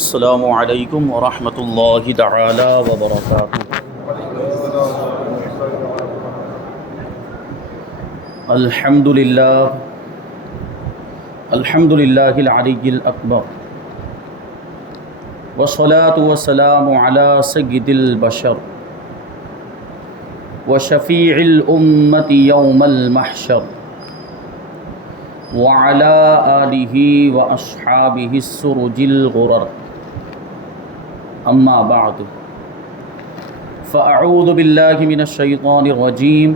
السلام علیکم ورحمۃ اللہ تعالی وبرکاتہ۔ الحمد للہ العلی الاکبر، والصلاة والسلام علی سید البشر وشفیع الامة یوم المحشر وعلى آلہ واصحابہ السرج الغرر، اما بعد فاعوذ باللہ من الشیطان الرجیم،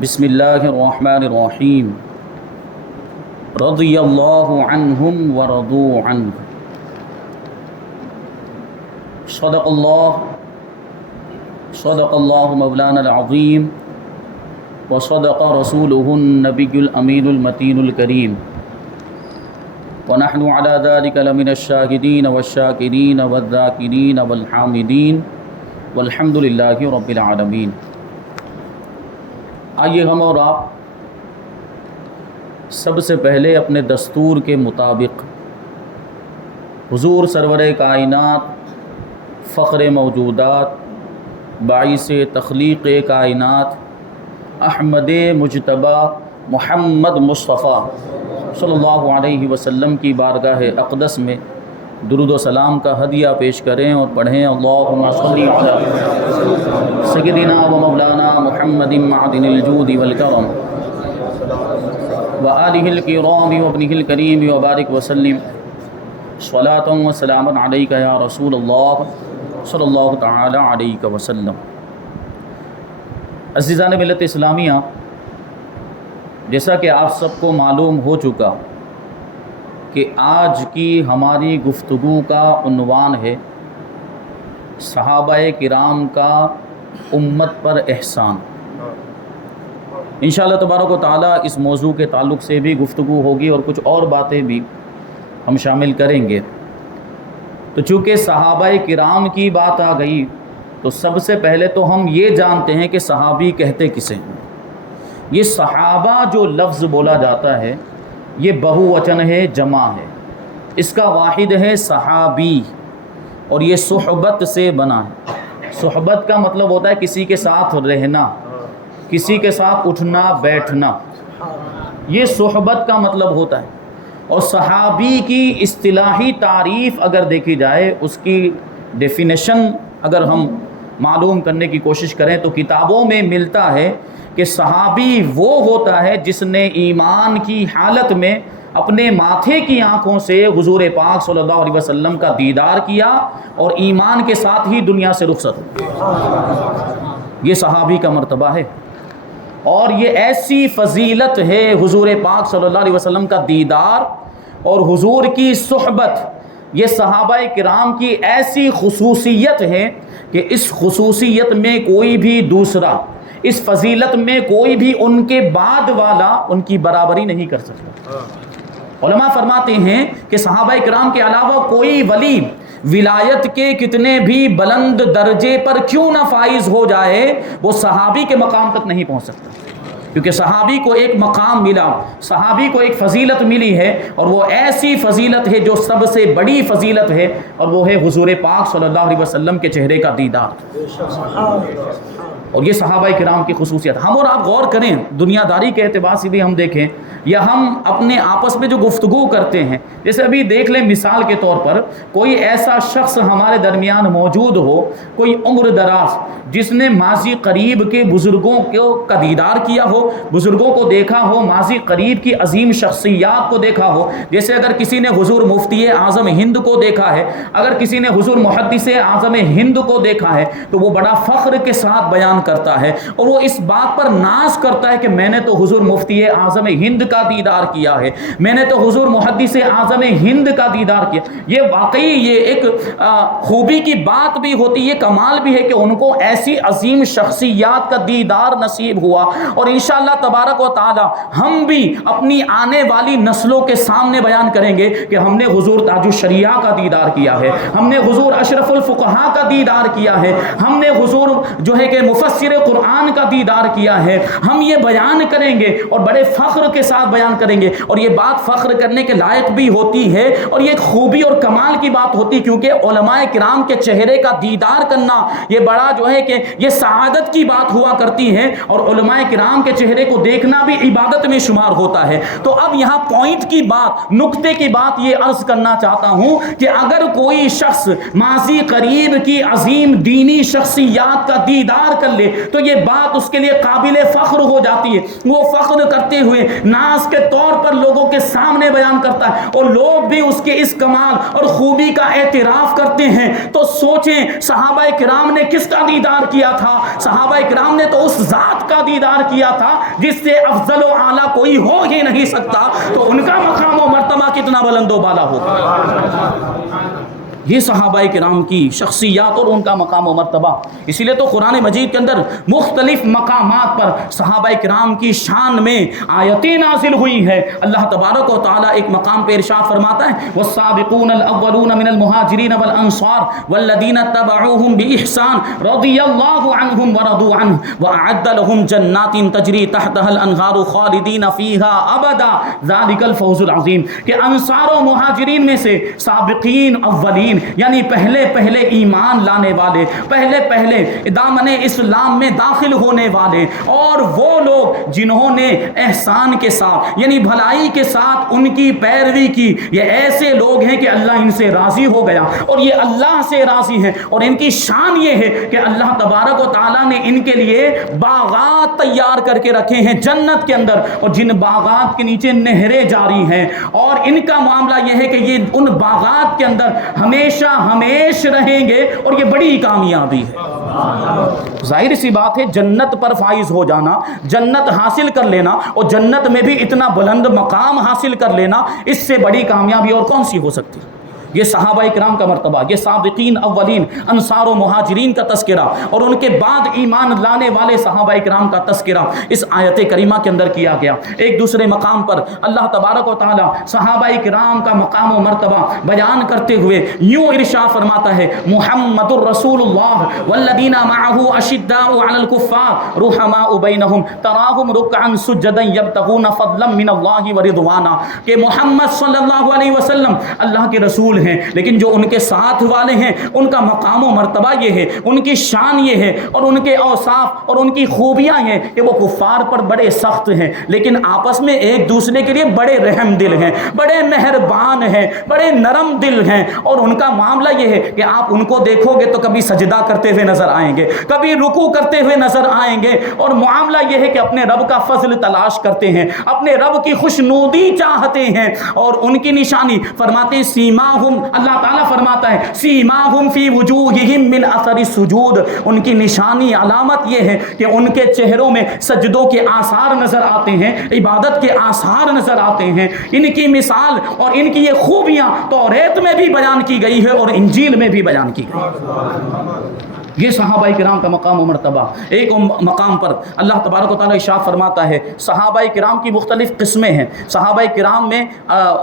بسم اللہ الرحمن الرحیم۔ رضی اللہ عنہم ورضوا عنہ، صدق اللہ مولانا العظیم، وصدق رسولہ النبی الامین المتین الکریم، ونحن على ذلك لمن الشاهدين والشاکرین والذاکرین والحامدین والحمد للہ رب العالمین۔ آئیے ہم اور آپ سب سے پہلے اپنے دستور کے مطابق حضور سرور کائنات، فخر موجودات، باعث تخلیق کائنات، احمد مجتبی محمد مصطفیٰ صلی اللہ علیہ وسلم کی بارگاہ اقدس میں درود و سلام کا ہدیہ پیش کریں اور پڑھیں۔ اللہم صلی علی سیدنا و مولانا محمد معدن الجود والکرم وآلہ الکرام وابنہ الکریم وبارک وسلم، صلاۃ و سلام علیک یا رسول اللہ صلی اللہ تعالی علیہ وسلم۔ عزیزان ملت اسلامیہ، جیسا کہ آپ سب کو معلوم ہو چکا کہ آج کی ہماری گفتگو کا عنوان ہے صحابہ کرام کا امت پر احسان۔ انشاءاللہ تبارک و تعالیٰ اس موضوع کے تعلق سے بھی گفتگو ہوگی اور کچھ اور باتیں بھی ہم شامل کریں گے۔ تو چونکہ صحابہ کرام کی بات آ گئی تو سب سے پہلے تو ہم یہ جانتے ہیں کہ صحابی کہتے کسے ہیں۔ یہ صحابہ جو لفظ بولا جاتا ہے یہ بہووچن ہے، جمع ہے، اس کا واحد ہے صحابی، اور یہ صحبت سے بنا ہے۔ صحبت کا مطلب ہوتا ہے کسی کے ساتھ رہنا، کسی کے ساتھ اٹھنا بیٹھنا، یہ صحبت کا مطلب ہوتا ہے۔ اور صحابی کی اصطلاحی تعریف اگر دیکھی جائے، اس کی ڈیفینیشن اگر ہم معلوم کرنے کی کوشش کریں تو کتابوں میں ملتا ہے کہ صحابی وہ ہوتا ہے جس نے ایمان کی حالت میں اپنے ماتھے کی آنکھوں سے حضور پاک صلی اللہ علیہ وسلم کا دیدار کیا اور ایمان کے ساتھ ہی دنیا سے رخصت ہو۔ یہ صحابی کا مرتبہ ہے، اور یہ ایسی فضیلت ہے حضور پاک صلی اللہ علیہ وسلم کا دیدار اور حضور کی صحبت، یہ صحابہ کرام کی ایسی خصوصیت ہے کہ اس خصوصیت میں کوئی بھی دوسرا، اس فضیلت میں کوئی بھی ان کے بعد والا ان کی برابری نہیں کر سکتا۔ علماء فرماتے ہیں کہ صحابہ کرام کے علاوہ کوئی ولی ولایت کے کتنے بھی بلند درجے پر کیوں نہ فائز ہو جائے، وہ صحابی کے مقام تک نہیں پہنچ سکتا، کیونکہ صحابی کو ایک مقام ملا، صحابی کو ایک فضیلت ملی ہے، اور وہ ایسی فضیلت ہے جو سب سے بڑی فضیلت ہے، اور وہ ہے حضور پاک صلی اللہ علیہ وسلم کے چہرے کا دیدار۔ اور یہ صحابہ کرام کی خصوصیت ہم اور آپ غور کریں، دنیا داری کے اعتبار سے بھی ہم دیکھیں یا ہم اپنے آپس میں جو گفتگو کرتے ہیں، جیسے ابھی دیکھ لیں مثال کے طور پر کوئی ایسا شخص ہمارے درمیان موجود ہو، کوئی عمر دراز جس نے ماضی قریب کے بزرگوں کا دیدار کیا ہو، بزرگوں کو دیکھا ہو، ماضی قریب کی عظیم شخصیات کو دیکھا ہو، جیسے اگر کسی نے حضور مفتی اعظم ہند کو دیکھا ہے، اگر کسی نے حضور محدث اعظم ہند کو دیکھا ہے تو وہ بڑا فخر کے ساتھ بیان کرتا ہے، اور وہ اس بات پر ناز کرتا ہے کہ میں نے تو حضور مفتی اعظم ہند کا دیدار کیا ہے، میں نے تو حضور محدث اعظم ہند کا دیدار کیا۔ یہ واقعی یہ ایک خوبی کی بات بھی ہوتی ہے، کمال بھی ہے کہ ان کو ایسی عظیم شخصیات کا دیدار نصیب ہوا، اور انشاءاللہ تبارک و تعالی ہم بھی اپنی آنے والی نسلوں کے سامنے بیان کریں گے کہ ہم نے حضور تاج الشریعہ کا دیدار کیا ہے، ہم نے حضور اشرف الفقہاء کا دیدار کیا ہے، ہم نے حضور جو ہے کہ مفسر قرآن کا دیدار کیا ہے۔ ہم یہ بیان کریں گے اور بڑے فخر کے ساتھ بات بیان کریں گے، اور یہ بات فخر کرنے کے لائق بھی ہوتی ہے، اور یہ ایک خوبی اور کمال کی بات ہوتی ہے، کیونکہ علماء کرام کے چہرے کا دیدار کرنا یہ بڑا جو ہے کہ یہ سعادت کی بات ہوا کرتی ہے، اور علماء کرام کے چہرے کو دیکھنا بھی عبادت میں شمار ہوتا ہے۔ تو اب یہاں پوائنٹ کی بات، نقطے کی بات یہ عرض کرنا چاہتا ہوں کہ اگر کوئی شخص ماضی قریب کی عظیم دینی شخصیات کا دیدار کر لے تو یہ بات اس کے لیے قابل فخر ہو جاتی ہے، وہ فخر کرتے ہوئے ناز کے طور پر لوگوں کے سامنے بیان کرتا ہے، اور لوگ بھی اس کے اس کمال اور خوبی کا اعتراف کرتے ہیں۔ تو سوچیں صحابہ کرام نے کس کا دیدار کیا تھا؟ صحابہ کرام نے تو اس ذات کا دیدار کیا تھا جس سے افضل و اعلیٰ کوئی ہو ہی نہیں سکتا، تو ان کا مقام و مرتبہ کتنا بلند و بالا ہوگا۔ یہ صحابہ کرام کی شخصیات اور ان کا مقام و مرتبہ، اسی لیے تو قرآن مجید کے اندر مختلف مقامات پر صحابہ کرام کی شان میں آیتیں نازل ہوئی ہیں۔ اللہ تبارک و تعالیٰ ایک مقام پہ ارشاد فرماتا ہے والسابقون الاولون من المہاجرین والانصار والذین اتبعوهم بإحسان رضی اللہ عنہم ورضوا عنہ وأعد لهم جنات تجری تحتها الانہار خالدین فیہا ابدا ذلک الفوز العظیم، کہ انصار و مہاجرین میں سے سابقین اولین یعنی پہلے ایمان لانے والے، پہلے دامن اسلام میں داخل ہونے والے، اور وہ لوگ جنہوں نے احسان کے ساتھ یعنی بھلائی کے ساتھ ان کی پیروی کی، یہ ایسے لوگ ہیں کہ اللہ ان سے راضی ہو گیا اور یہ اللہ سے راضی ہیں، اور ان کی شان یہ ہے کہ اللہ تبارک و تعالیٰ نے ان کے لیے باغات تیار کر کے رکھے ہیں جنت کے اندر، اور جن باغات کے نیچے نہریں جاری ہیں، اور ان کا معاملہ یہ ہے کہ یہ ان باغات کے اندر ہمیشہ رہیں گے، اور یہ بڑی کامیابی ہے۔ ظاہر سی بات ہے جنت پر فائز ہو جانا، جنت حاصل کر لینا، اور جنت میں بھی اتنا بلند مقام حاصل کر لینا، اس سے بڑی کامیابی اور کون سی ہو سکتی ہے؟ یہ صحابہ کرام کا مرتبہ، یہ سابقین اولین انصار و مہاجرین کا تذکرہ، اور ان کے بعد ایمان لانے والے صحابہ کرام کا تذکرہ اس آیت کریمہ کے اندر کیا گیا۔ ایک دوسرے مقام پر اللہ تبارک و تعالی صحابہ کرام کا مقام و مرتبہ بیان کرتے ہوئے یوں ارشاد فرماتا ہے محمد الرسول اللہ والذین معه اشداء علی الکفار رحماء بینہم تراہم رکعا سجدا یبتغون فضلا من اللہ ورضوانا، کہ محمد صلی اللہ علیہ وسلم اللہ کے رسول ہیں، لیکن جو ان کے ساتھ والے ہیں ان کا مقام و مرتبہ یہ ہے، ان کی شان یہ ہے، اور ان کے اوصاف اور ان کی خوبیاں ہیں کہ وہ کفار پر بڑے سخت ہیں، لیکن آپس میں ایک دوسرے کے لیے بڑے رحم دل ہیں، بڑے مہربان ہیں، بڑے نرم دل ہیں، اور ان کا معاملہ یہ ہے کہ آپ ان کو دیکھو گے تو کبھی سجدہ کرتے ہوئے نظر آئیں گے، کبھی رکوع کرتے ہوئے نظر آئیں گے، اور معاملہ یہ ہے کہ اپنے رب کا فضل تلاش کرتے ہیں، اپنے رب کی خوشنودی چاہتے ہیں، اور ان کی نشانی فرماتے ہیں سیماہم، اللہ تعالیٰ فرماتا ہے سیماہم فی وجوہہم من اثر السجود، ان کی نشانی علامت یہ ہے کہ ان کے چہروں میں سجدوں کے آثار نظر آتے ہیں، عبادت کے آثار نظر آتے ہیں۔ ان کی مثال اور ان کی یہ خوبیاں توریت میں بھی بیان کی گئی ہے اور انجیل میں بھی بیان کی گئی۔ یہ صحابہ کرام کا مقام و مرتبہ۔ ایک مقام پر اللہ تبارک و تعالیٰ ارشاد فرماتا ہے صحابہ کرام کی مختلف قسمیں ہیں، صحابہ کرام میں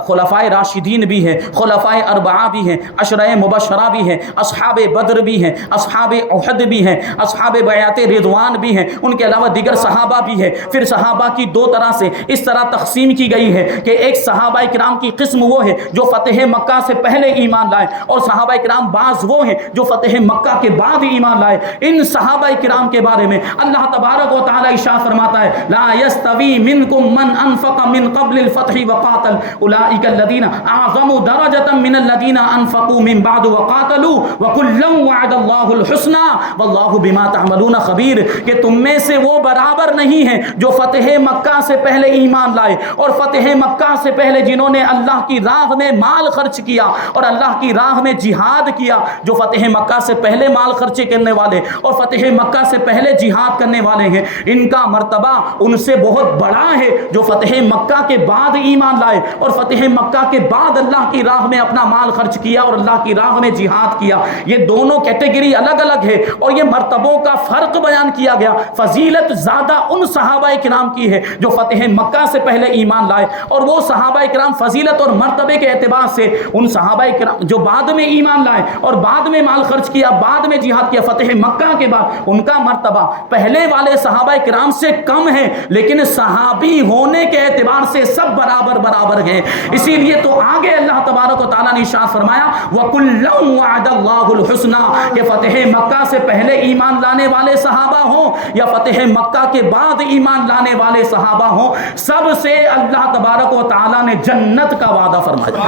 خلفائے راشدین بھی ہیں، خلفائے اربعہ بھی ہیں، عشرہ مبشرہ بھی ہیں، اصحاب بدر بھی ہیں، اصحاب احد بھی ہیں، اصحاب بیعت رضوان بھی ہیں، ان کے علاوہ دیگر صحابہ بھی ہیں۔ پھر صحابہ کی دو طرح سے اس طرح تقسیم کی گئی ہے کہ ایک صحابہ کرام کی قسم وہ ہے جو فتح مکہ سے پہلے ایمان لائے، اور صحابہ کرام بعض وہ ہیں جو فتح مکہ کے بعد ایمان لائے۔ ان صحابہ کرام کے بارے میں اللہ تبارک و تعالی ارشاد فرماتا ہے لا یستوی منکم من انفق من قبل الفتح وقاتل اولئک الذین اعظم درجۃ من الذین انفقوا من بعد وقاتلوا وکلا وعد اللہ الحسنى واللہ بما تعملون خبیر، کہ تم میں سے وہ برابر نہیں ہیں جو فتح مکہ سے پہلے ایمان لائے اور فتح مکہ سے پہلے جنہوں نے اللہ کی راہ میں مال خرچ کیا اور اللہ کی راہ میں جہاد کیا، جو فتح مکہ سے پہلے مال خرچ کرنے والے اور فتح مکہ سے پہلے جہاد کرنے والے ہیں، ان کا مرتبہ ان سے بہت بڑا ہے جو فتح مکہ کے بعد ایمان لائے اور فتح مکہ کے بعد اللہ کی راہ میں اپنا مال خرچ کیا اور اللہ کی راہ میں جہاد کیا۔ یہ دونوں کیٹیگری الگ الگ ہے اور یہ مرتبوں کا فرق بیان کیا گیا۔ فضیلت زیادہ ان صحابہ کرام کی ہے جو فتح مکہ سے پہلے ایمان لائے، اور وہ صحابہ کرام فضیلت اور مرتبے کے اعتبار سے ان صحابہ کرام جو بعد میں ایمان لائے اور بعد میں مال خرچ کیا، بعد میں جہاد کیا، یا فتح مکہ کے بعد ان کا مرتبہ پہلے والے صحابہ کرام سے کم ہے، لیکن صحابی ہونے کے اعتبار سے سب برابر برابر ہیں۔ اسی لیے تو آگے اللہ تبارک و تعالیٰ نے ارشاد فرمایا وَكُلًّا وَعَدَ اللَّهُ الْحُسْنَى، کہ فتح مکہ سے پہلے ایمان لانے والے صحابہ ہوں یا فتح مکہ کے بعد ایمان لانے والے صحابہ ہوں، سب سے اللہ تبارک و تعالیٰ نے جنت کا وعدہ فرمایا۔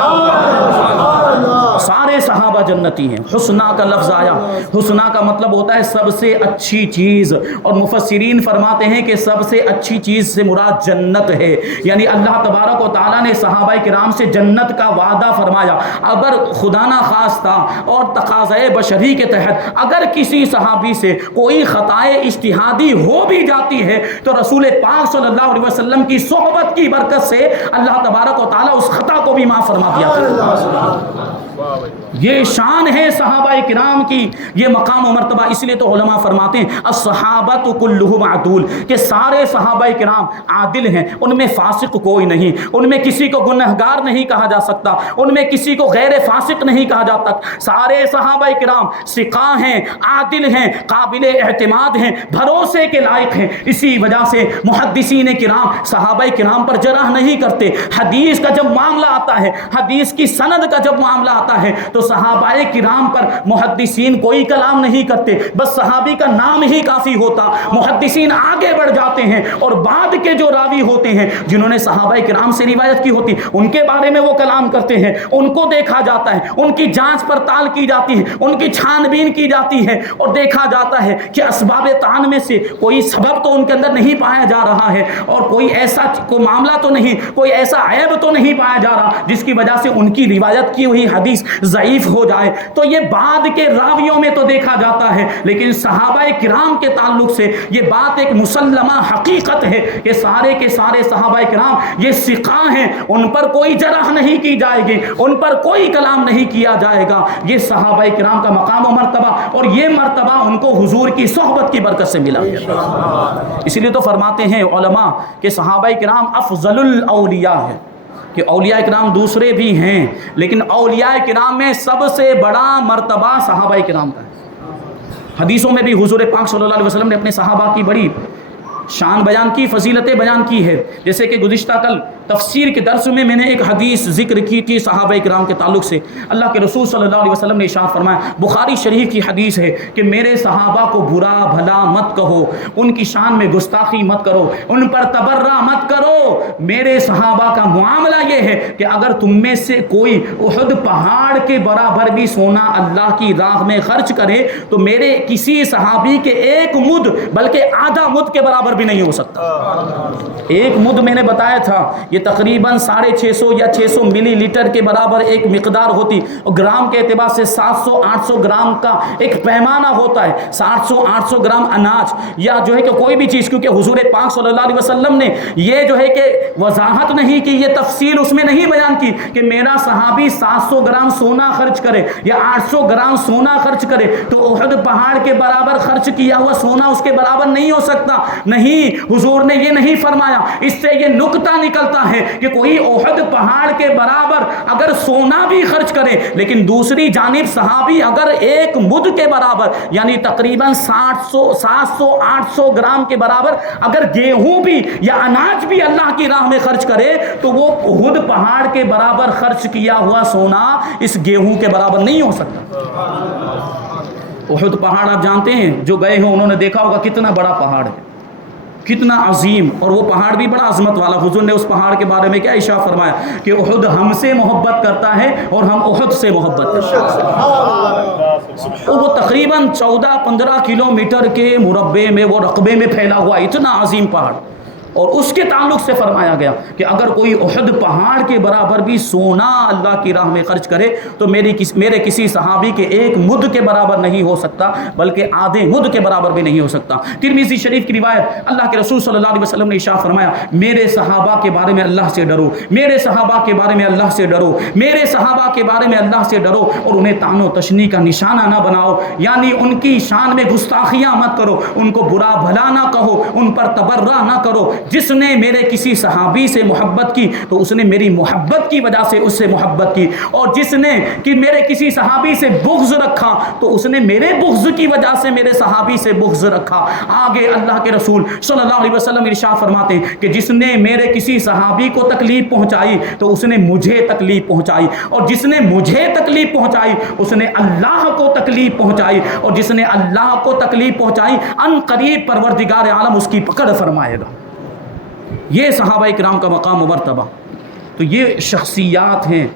سارے صحابہ جنتی ہیں۔ حسنہ کا لفظ آیا، حسنہ کا مطلب ہوتا ہے سب سے اچھی چیز، اور مفسرین فرماتے ہیں کہ سب سے اچھی چیز سے مراد جنت ہے، یعنی اللہ تبارک و تعالیٰ نے صحابہ کرام سے جنت کا وعدہ فرمایا۔ اگر خدا نہ خواستہ اور تقاضۂ بشری کے تحت اگر کسی صحابی سے کوئی خطائے اجتہادی ہو بھی جاتی ہے تو رسول پاک صلی اللہ علیہ وسلم کی صحبت کی برکت سے اللہ تبارک و تعالیٰ اس خطا کو بھی معاف فرما دیا کرتا۔ یہ شان ہے صحابہ کرام کی، یہ مقام و مرتبہ۔ اس لیے تو علماء فرماتے ہیں الصحابۃ کلھم عدول، کہ سارے صحابہ کرام عادل ہیں، ان میں فاسق کوئی نہیں، ان میں کسی کو گنہگار نہیں کہا جا سکتا، ان میں کسی کو غیر فاسق نہیں کہا جاتا۔ سارے صحابہ کرام ثقہ ہیں، عادل ہیں، قابل اعتماد ہیں، بھروسے کے لائق ہیں۔ اسی وجہ سے محدثین کرام صحابہ کرام پر جرح نہیں کرتے۔ حدیث کا جب معاملہ آتا ہے، حدیث کی سند کا جب معاملہ آتا ہے تو صحابہ کرام پر محدثین کوئی کلام نہیں کرتے، بس صحابی کا نام ہی کافی ہوتا۔ محدثین آگے بڑھ جاتے ہیں اور بعد کے جو راوی ہوتے ہیں جنہوں نے صحابہ کرام سے روایت کی ہوتی ان کے بارے میں وہ کلام کرتے ہیں، ان کو دیکھا جاتا ہے، ان کی جانچ پڑتال کی جاتی ہے، ان کی چھان بین کی جاتی ہے اور دیکھا جاتا ہے کہ اسباب طعن میں سے کوئی سبب تو ان کے اندر نہیں پایا جا رہا ہے، اور کوئی ایسا کوئی معاملہ تو نہیں، کوئی ایسا عیب تو نہیں پایا جا رہا جس کی وجہ سے ان کی روایت کی ہوئی حدیث ضعیف ہو جائے۔ تو یہ بعد کے راویوں میں تو دیکھا جاتا ہے، لیکن صحابہ کرام کے تعلق سے یہ بات ایک مسلمہ حقیقت ہے کہ سارے کے سارے صحابہ کرام یہ ثقہ ہیں، ان پر کوئی جرح نہیں کی جائے گی، ان پر کوئی کلام نہیں کیا جائے گا۔ یہ صحابہ کرام کا مقام و مرتبہ، اور یہ مرتبہ ان کو حضور کی صحبت کی برکت سے ملا۔ اسی لیے تو فرماتے ہیں علماء کہ صحابہ کرام افضل الاولیاء ہے، کہ اولیاء کرام دوسرے بھی ہیں لیکن اولیاء کرام میں سب سے بڑا مرتبہ صحابہ کرام کا ہے۔ حدیثوں میں بھی حضور پاک صلی اللہ علیہ وسلم نے اپنے صحابہ کی بڑی شان بیان کی، فضیلتیں بیان کی ہے۔ جیسے کہ گزشتہ کل تفسیر کے درس میں نے ایک حدیث ذکر کی تھی صحابہ کرام کے تعلق سے۔ اللہ کے رسول صلی اللہ علیہ وسلم نے ارشاد فرمایا، بخاری شریف کی حدیث ہے کہ میرے صحابہ کو برا بھلا مت کہو، ان کی شان میں گستاخی مت کرو، ان پر تبرہ مت کرو۔ میرے صحابہ کا معاملہ یہ ہے کہ اگر تم میں سے کوئی احد پہاڑ کے برابر بھی سونا اللہ کی راہ میں خرچ کرے تو میرے کسی صحابی کے ایک مد بلکہ آدھا مد کے برابر بھی نہیں ہو سکتا۔ ایک مد میں نے بتایا تھا یہ تقریباً 650 یا 600 ملی لیٹر کے برابر ایک مقدار ہوتی، اور گرام کے اعتبار سے 700-800 گرام کا ایک پیمانہ ہوتا ہے۔ 700-800 گرام اناج یا جو ہے کہ کوئی بھی چیز، کیونکہ حضور پاک صلی اللہ علیہ وسلم نے یہ جو ہے کہ وضاحت نہیں کی، یہ تفصیل اس میں نہیں بیان کی کہ میرا صحابی 700 گرام سونا خرچ کرے یا 800 گرام سونا خرچ کرے تو احد پہاڑ کے برابر خرچ کیا ہوا سونا اس کے برابر نہیں ہو سکتا۔ نہیں، حضور نے یہ نہیں فرمایا۔ اس سے یہ نکتہ نکلتا ہے کہ کوئی احد پہاڑ کے برابر اگر سونا بھی خرچ کرے لیکن دوسری جانب صحابی اگر ایک مد کے برابر یعنی تقریباً 700-800 گرام کے برابر اگر گیہوں بھی یا اناج بھی اللہ کی راہ میں خرچ کرے تو وہ احد پہاڑ کے برابر خرچ کیا ہوا سونا اس گیہوں کے برابر نہیں ہو سکتا۔ احد پہاڑ آپ جانتے ہیں، جو گئے ہیں انہوں نے دیکھا ہوگا کتنا بڑا پہاڑ ہے، کتنا عظیم، اور وہ پہاڑ بھی بڑا عظمت والا۔ حضور نے اس پہاڑ کے بارے میں کیا ارشاد فرمایا کہ احد ہم سے محبت کرتا ہے اور ہم احد سے محبت کرتے ہیں۔ اور وہ تقریباً 14-15 کلومیٹر کے مربع میں وہ رقبے میں پھیلا ہوا اتنا عظیم پہاڑ، اور اس کے تعلق سے فرمایا گیا کہ اگر کوئی احد پہاڑ کے برابر بھی سونا اللہ کی راہ میں خرچ کرے تو میرے کسی صحابی کے ایک مد کے برابر نہیں ہو سکتا بلکہ آدھے مد کے برابر بھی نہیں ہو سکتا۔ ترمذی شریف کی روایت، اللہ کے رسول صلی اللہ علیہ وسلم نے ارشاد فرمایا، میرے صحابہ کے بارے میں اللہ سے ڈرو، میرے صحابہ کے بارے میں اللہ سے ڈرو، میرے صحابہ کے بارے میں اللہ سے ڈرو، اور انہیں طعن و تشنیع کا نشانہ نہ بناؤ، یعنی ان کی شان میں گستاخیاں مت کرو، ان کو برا بھلا نہ کہو، ان پر تبرہ نہ کرو، جس نے میرے کسی صحابی سے محبت کی تو اس نے میری محبت کی وجہ سے اس سے محبت کی، اور جس نے کہ میرے کسی صحابی سے بغض رکھا تو اس نے میرے بغض کی وجہ سے میرے صحابی سے بغض رکھا۔ آگے اللہ کے رسول صلی اللہ علیہ وسلم ارشاد فرماتے ہیں کہ جس نے میرے کسی صحابی کو تکلیف پہنچائی تو اس نے مجھے تکلیف پہنچائی، اور جس نے مجھے تکلیف پہنچائی اس نے اللہ کو تکلیف پہنچائی، اور جس نے اللہ کو تکلیف پہنچائی ان قریب پروردگار عالم اس کی پکڑ فرمائے گا۔ یہ صحابہ کرام کا مقام و مرتبہ۔ تو یہ شخصیات ہیں۔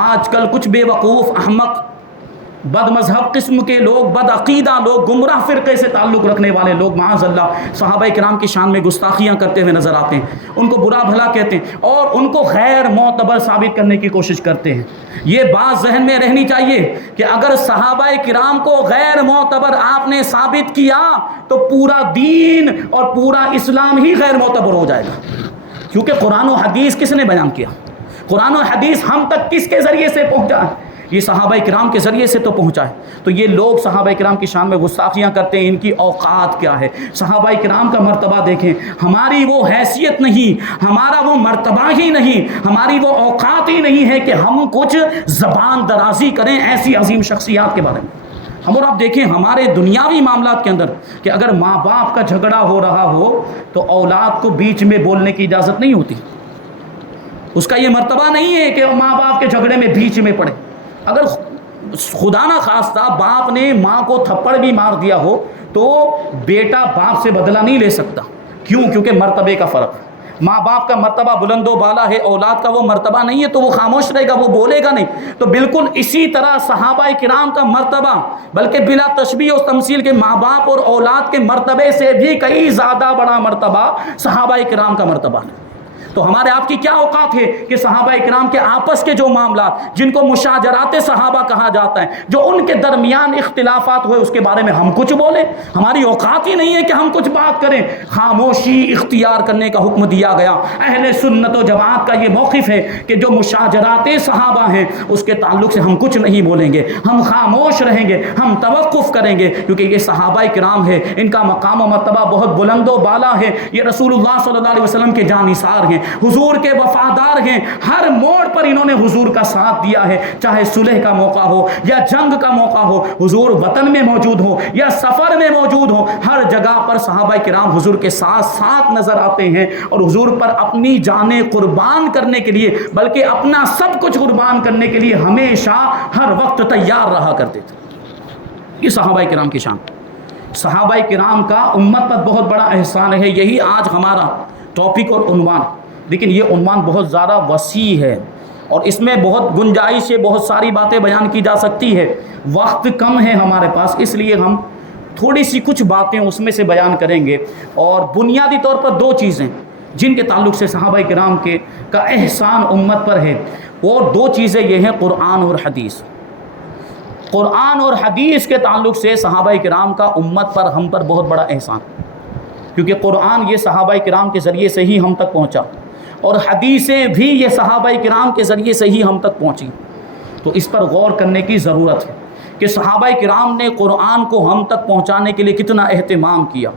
آج کل کچھ بے وقوف احمق بد مذہب قسم کے لوگ، بد عقیدہ لوگ، گمراہ فرقے سے تعلق رکھنے والے لوگ معاذ اللہ صحابہ کرام کی شان میں گستاخیاں کرتے ہوئے نظر آتے ہیں، ان کو برا بھلا کہتے ہیں اور ان کو غیر معتبر ثابت کرنے کی کوشش کرتے ہیں۔ یہ بات ذہن میں رہنی چاہیے کہ اگر صحابہ کرام کو غیر معتبر آپ نے ثابت کیا تو پورا دین اور پورا اسلام ہی غیر معتبر ہو جائے گا، کیونکہ قرآن و حدیث کس نے بیان کیا؟ قرآن و حدیث ہم تک کس کے ذریعے سے پہنچا ہے؟ یہ صحابہ کرام کے ذریعے سے تو پہنچا ہے۔ تو یہ لوگ صحابہ کرام کی شان میں گستاخیاں کرتے ہیں، ان کی اوقات کیا ہے؟ صحابہ کرام کا مرتبہ دیکھیں، ہماری وہ حیثیت نہیں، ہمارا وہ مرتبہ ہی نہیں، ہماری وہ اوقات ہی نہیں ہے کہ ہم کچھ زبان درازی کریں ایسی عظیم شخصیات کے بارے میں۔ ہم اور آپ دیکھیں ہمارے دنیاوی معاملات کے اندر کہ اگر ماں باپ کا جھگڑا ہو رہا ہو تو اولاد کو بیچ میں بولنے کی اجازت نہیں ہوتی، اس کا یہ مرتبہ نہیں ہے کہ ماں باپ کے جھگڑے میں بیچ میں پڑے۔ اگر خدا نہ خواستہ باپ نے ماں کو تھپڑ بھی مار دیا ہو تو بیٹا باپ سے بدلہ نہیں لے سکتا، کیوں؟ کیونکہ مرتبے کا فرق ہے۔ ماں باپ کا مرتبہ بلند و بالا ہے، اولاد کا وہ مرتبہ نہیں ہے، تو وہ خاموش رہے گا، وہ بولے گا نہیں۔ تو بالکل اسی طرح صحابہ کرام کا مرتبہ، بلکہ بلا تشبیہ و تمثیل کے ماں باپ اور اولاد کے مرتبے سے بھی کئی زیادہ بڑا مرتبہ صحابہ کرام کا مرتبہ ہے۔ تو ہمارے آپ کی کیا اوقات ہے کہ صحابہ کرام کے آپس کے جو معاملات جن کو مشاجرات صحابہ کہا جاتا ہے، جو ان کے درمیان اختلافات ہوئے اس کے بارے میں ہم کچھ بولیں؟ ہماری اوقات ہی نہیں ہے کہ ہم کچھ بات کریں۔ خاموشی اختیار کرنے کا حکم دیا گیا۔ اہل سنت و جماعت کا یہ موقف ہے کہ جو مشاجرات صحابہ ہیں اس کے تعلق سے ہم کچھ نہیں بولیں گے، ہم خاموش رہیں گے، ہم توقف کریں گے، کیونکہ یہ صحابہ کرام ہے، ان کا مقام و مرتبہ بہت بلند و بالا ہے۔ یہ رسول اللہ صلی اللہ علیہ وسلم کے جانثار ہیں، حضور کے وفادار ہیں، ہر موڑ پر انہوں نے حضور کا ساتھ دیا ہے، چاہے صلح کا موقع ہو یا جنگ کا موقع ہو، حضور وطن میں موجود ہو یا سفر میں موجود ہو، ہر جگہ پر صحابہ کرام حضور کے ساتھ ساتھ نظر آتے ہیں اور حضور پر اپنی جانیں قربان کرنے کے لیے، بلکہ اپنا سب کچھ قربان کرنے کے لیے ہمیشہ ہر وقت تیار رہا کرتے تھے۔ یہ صحابہ کرام کی شان۔ صحابہ کرام کا امت پر بہت بڑا احسان ہے، یہی آج ہمارا ٹاپک اور عنوان ہے۔ لیکن یہ عنوان بہت زیادہ وسیع ہے اور اس میں بہت گنجائش ہے، بہت ساری باتیں بیان کی جا سکتی ہے، وقت کم ہے ہمارے پاس، اس لیے ہم تھوڑی سی کچھ باتیں اس میں سے بیان کریں گے۔ اور بنیادی طور پر دو چیزیں جن کے تعلق سے صحابہ کرام کا احسان امت پر ہے، وہ دو چیزیں یہ ہیں، قرآن اور حدیث۔ قرآن اور حدیث کے تعلق سے صحابہ کرام کا امت پر، ہم پر بہت بڑا احسان، کیونکہ قرآن یہ صحابہ کرام کے ذریعے سے ہی ہم تک پہنچا اور حدیثیں بھی یہ صحابہ کرام کے ذریعے سے ہی ہم تک پہنچی۔ تو اس پر غور کرنے کی ضرورت ہے کہ صحابہ کرام نے قرآن کو ہم تک پہنچانے کے لیے کتنا اہتمام کیا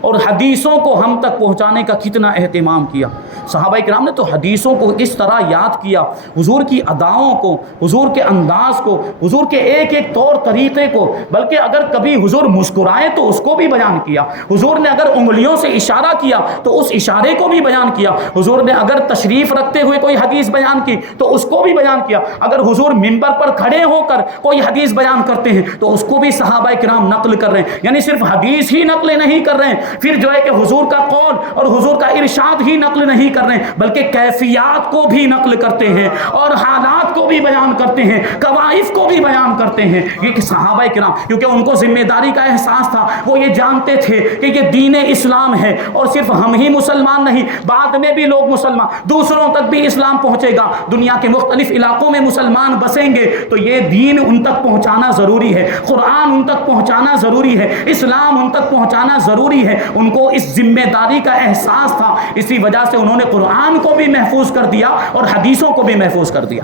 اور حدیثوں کو ہم تک پہنچانے کا کتنا اہتمام کیا۔ صحابہ کرام نے تو حدیثوں کو اس طرح یاد کیا، حضور کی اداؤں کو، حضور کے انداز کو، حضور کے ایک ایک طور طریقے کو، بلکہ اگر کبھی حضور مسکرائے تو اس کو بھی بیان کیا، حضور نے اگر انگلیوں سے اشارہ کیا تو اس اشارے کو بھی بیان کیا، حضور نے اگر تشریف رکھتے ہوئے کوئی حدیث بیان کی تو اس کو بھی بیان کیا، اگر حضور منبر پر کھڑے ہو کر کوئی حدیث بیان کرتے ہیں تو اس کو بھی صحابہ کرام نقل کر رہے ہیں۔ یعنی صرف حدیث ہی نقل نہیں کر رہے ہیں، پھر جو ہے کہ حضور کا قول اور حضور کا ارشاد ہی نقل نہیں کر رہے ہیں، بلکہ کیفیات کو بھی نقل کرتے ہیں اور حالات کو بھی بیان کرتے ہیں، کوائف کو بھی بیان کرتے ہیں۔ یہ کہ صحابہ کرام، کیونکہ ان کو ذمہ داری کا احساس تھا، وہ یہ جانتے تھے کہ یہ دین اسلام ہے اور صرف ہم ہی مسلمان نہیں، بعد میں بھی لوگ مسلمان، دوسروں تک بھی اسلام پہنچے گا، دنیا کے مختلف علاقوں میں مسلمان بسیں گے، تو یہ دین ان تک پہنچانا ضروری ہے، قرآن ان تک پہنچانا ضروری ہے، اسلام ان تک پہنچانا ضروری ہے۔ ان کو اس ذمہ داری کا احساس تھا، اسی وجہ سے انہوں نے قرآن کو بھی محفوظ کر دیا اور حدیثوں کو بھی محفوظ کر دیا۔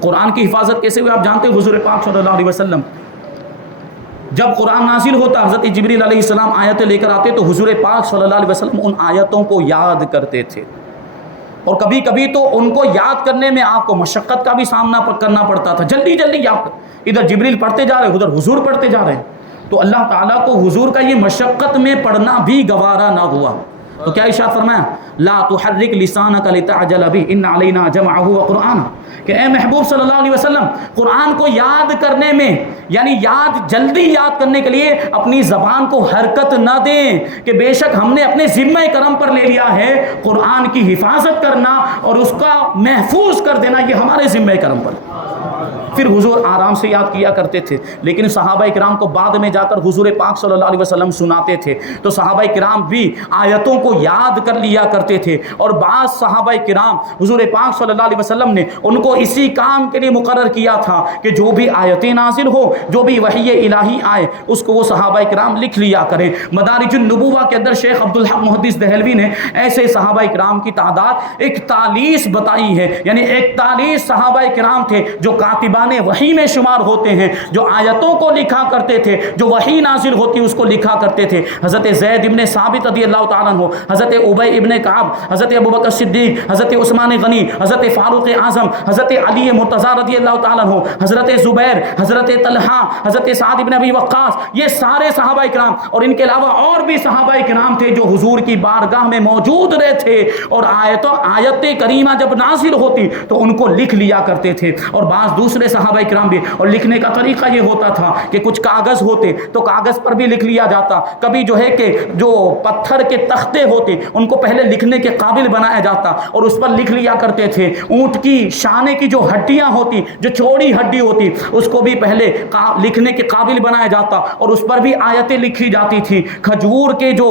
قرآن کی حفاظت کیسے ہوئی آپ جانتے ہیں؟ حضور پاک صلی اللہ علیہ وسلم جب قرآن نازل ہوتا حضرت جبریل علیہ السلام آیتیں لے کر آتے تو حضور پاک صلی اللہ علیہ وسلم ان آیتوں کو یاد کرتے تھے، اور کبھی کبھی تو ان کو یاد کرنے میں آپ کو مشقت کا بھی سامنا کرنا پڑتا تھا، جلدی جلدی یاد، ادھر جبریل پڑھتے جا رہے ادھر حضور پڑھتے جا رہے ہیں، تو اللہ تعالیٰ کو حضور کا یہ مشقت میں پڑھنا بھی گوارا نہ ہوا، تو کیا ارشاد فرمایا لا تحرک لسانک لتعجل به ان علینا جمعه وقرآنہ، کہ اے محبوب صلی اللہ علیہ وسلم قرآن کو یاد کرنے میں یعنی جلدی یاد کرنے کے لیے اپنی زبان کو حرکت نہ دیں، کہ بے شک ہم نے اپنے ذمہ کرم پر لے لیا ہے قرآن کی حفاظت کرنا اور اس کا محفوظ کر دینا، یہ ہمارے ذمہ کرم پر۔ پھر حضور آرام سے یاد کیا کرتے تھے، لیکن صحابہ کرام کو بعد میں جا کر حضور پاک صلی اللہ علیہ وسلم سناتے تھے، تو صحابہ کرام بھی آیتوں کو یاد کر لیا کرتے تھے، اور بعض صحابہ کرام حضور پاک صلی اللہ علیہ وسلم نے ان کو اسی کام کے لیے مقرر کیا تھا کہ جو بھی آیتیں نازل ہو، جو بھی وحی الہی آئے، اس کو وہ صحابہ کرام لکھ لیا کریں۔ مدارج النبوہ کے اندر شیخ عبدالحق محدث دہلوی نے ایسے صحابہ کرام کی تعداد 41 بتائی ہے، یعنی 41 صحابہ کرام تھے جو کاتبان وحی میں شمار ہوتے ہیں، جو آیتوں کو لکھا کرتے تھے، جو وحی نازل ہوتی اس کو لکھا کرتے تھے۔ حضرت زید ابن ثابت رضی اللہ تعالیٰ عنہ، حضرت ابی ابن کعب، حضرت ابوبکر صدیق، حضرت عثمان غنی، حضرت فاروق اعظم، حضرت علی مرتضیٰ رضی اللہ تعالیٰ عنہ، حضرت زبیر، حضرت طلحہ، حضرت سعد ابن ابی وقاص، یہ سارے صحابہ کرام، اور ان کے علاوہ اور بھی صحابہ کرام تھے جو حضور کی بارگاہ میں موجود رہے تھے، اور آیت کریمہ جب نازل ہوتی تو ان کو لکھ لیا کرتے تھے۔ اور بعض دوسرے صحابہ کرام بھی، اور لکھنے کا طریقہ یہ ہوتا تھا کہ کچھ کاغذ ہوتے تو کاغذ پر بھی لکھ لیا جاتا، کبھی جو ہے کہ جو پتھر کے تختے ہوتے ان کو پہلے لکھنے کے قابل بنایا جاتا اور اس پر لکھ لیا کرتے تھے۔ اونٹ کی شانے کی جو ہڈیاں ہوتی، جو چوڑی ہڈی ہوتی، اس کو بھی پہلے لکھنے کے قابل بنایا جاتا اور اس پر بھی آیتیں لکھی جاتی تھی۔ کھجور کے جو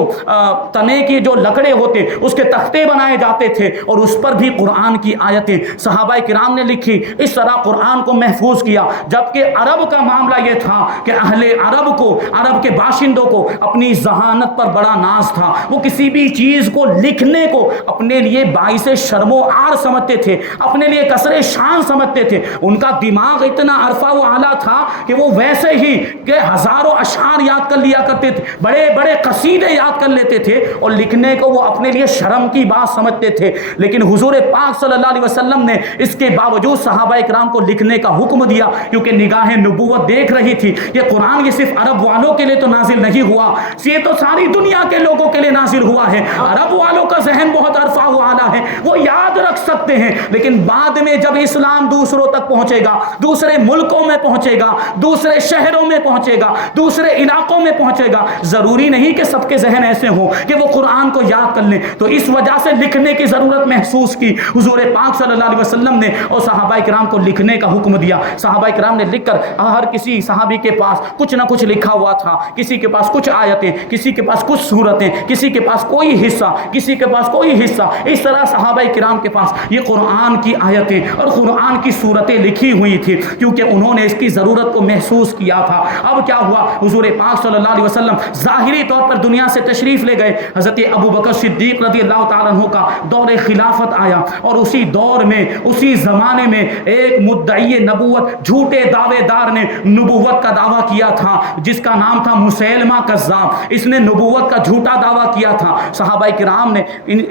تنے کے جو لکڑے ہوتے اس کے تختے بنائے جاتے تھے اور اس پر بھی قرآن کی آیتیں صحابہ کرام نے لکھی، اس طرح قرآن کو محفوظ کیا۔ جبکہ عرب کا معاملہ یہ تھا کہ اہل عرب کو، عرب کے باشندوں کو اپنی ذہانت پر بڑا ناز تھا، وہ کسی بھی چیز کو لکھنے کو اپنے لیے باعث شرم و عار سمجھتے تھے، اپنے لیے کسر شان سمجھتے تھے۔ ان کا دماغ اتنا عرفہ و اعلیٰ تھا کہ وہ ویسے ہی کہ ہزاروں اشعار یاد کر لیا کرتے تھے، بڑے بڑے قصیدے یاد کر لیتے تھے، اور لکھنے کو وہ اپنے لیے شرم کی بات سمجھتے تھے۔ لیکن حضور پاک صلی اللہ علیہ وسلم نے اس کے باوجود صحابہ کرام کو لکھنے کا حکم دیا، کیونکہ نگاہ نبوت دیکھ رہی تھی یہ قرآن یہ صرف عرب والوں کے لیے تو نازل نہیں ہوا، یہ تو ساری دنیا کے لوگوں کے لیے نازل ہوا ہے۔ عرب والوں کا ذہن بہت عرفہ و اعلیٰ ہے، وہ یاد رکھ سکتے ہیں، لیکن بعد میں جب اسلام دوسروں تک پہنچے گا، دوسرے ملکوں میں پہنچے گا، دوسرے شہروں میں پہنچے گا، دوسرے علاقوں میں پہنچے گا، ضروری نہیں کہ سب کے ذہن ایسے ہوں کہ وہ قرآن کو یاد کر لیں، تو اس وجہ سے لکھنے کی ضرورت محسوس کی حضور پاک صلی اللہ علیہ وسلم نے، اور صحابہ کرام کو لکھنے کا حکم دیا۔ صحابہ کرام نے لکھ کر، ہر کسی صحابی کے پاس کچھ نہ کچھ لکھا ہوا تھا، کسی کے پاس کچھ آیتیں، کسی کے پاس کچھ سورتیں، کسی کے پاس کوئی حصہ، کسی کے پاس کوئی حصہ، اس طرح صحابہ کرام کے پاس یہ قرآن کی آیتیں اور قرآن کی سورتیں لکھی ہوئی تھی، کیونکہ انہوں نے اس کی ضرورت کو محسوس کیا تھا۔ اب کیا ہوا، حضور پاک صلی اللہ علیہ وسلم ظاہری طور پر دنیا سے تشریف لے گئے، حضرت ابوبکر صدیق رضی اللہ تعالیٰ عنہ کا دور خلافت آیا، اور اسی دور میں، اسی زمانے میں ایک مدعی نبوت، جھوٹے دعوے دار نے نبوت کا دعویٰ کیا تھا، جس کا نام تھا مسیلمہ کذاب۔ اس نے نبوت کا جھوٹا دعویٰ کیا تھا، صحابہ کرام نے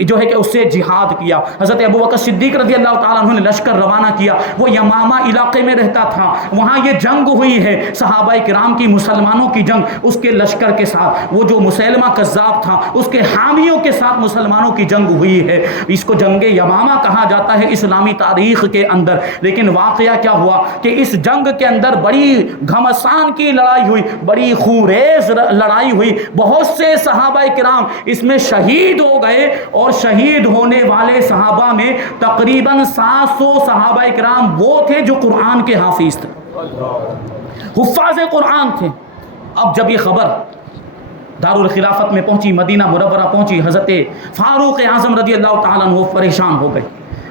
جو ہے کہ اس سے جہاد کیا۔ حضرت ابوبکر صدیق رضی اللہ تعالیٰ عنہ نے لشکر روانہ کیا، وہ یمامہ علاقے میں رہتا تھا، وہاں یہ جنگ ہوئی ہے صحابہ کرام کی، مسلمانوں کی جنگ، اس کے لشکر کے ساتھ، وہ جو مسیلمہ کذاب تھا اس کے حامیوں کے ساتھ مسلمانوں کی جنگ ہوئی ہے۔ اس کو جنگ یمامہ کہا جاتا ہے اسلامی تاریخ کے اندر۔ لیکن واقعہ کیا ہوا کہ اس جنگ کے اندر بڑی گھمسان کی لڑائی ہوئی، بڑی خونریز لڑائی ہوئی، بہت سے صحابہ کرام اس میں شہید ہو گئے، اور شہید ہونے والے صحابہ میں تقریباً 700 صحابہ کرام وہ تھے جو قرآن کے حافظ تھے، حفاظ قرآن تھے۔ اب جب یہ خبر دارالخلافت میں پہنچی، مدینہ منورہ پہنچی، حضرت فاروق اعظم رضی اللہ تعالیٰ عنہ پریشان ہو گئے،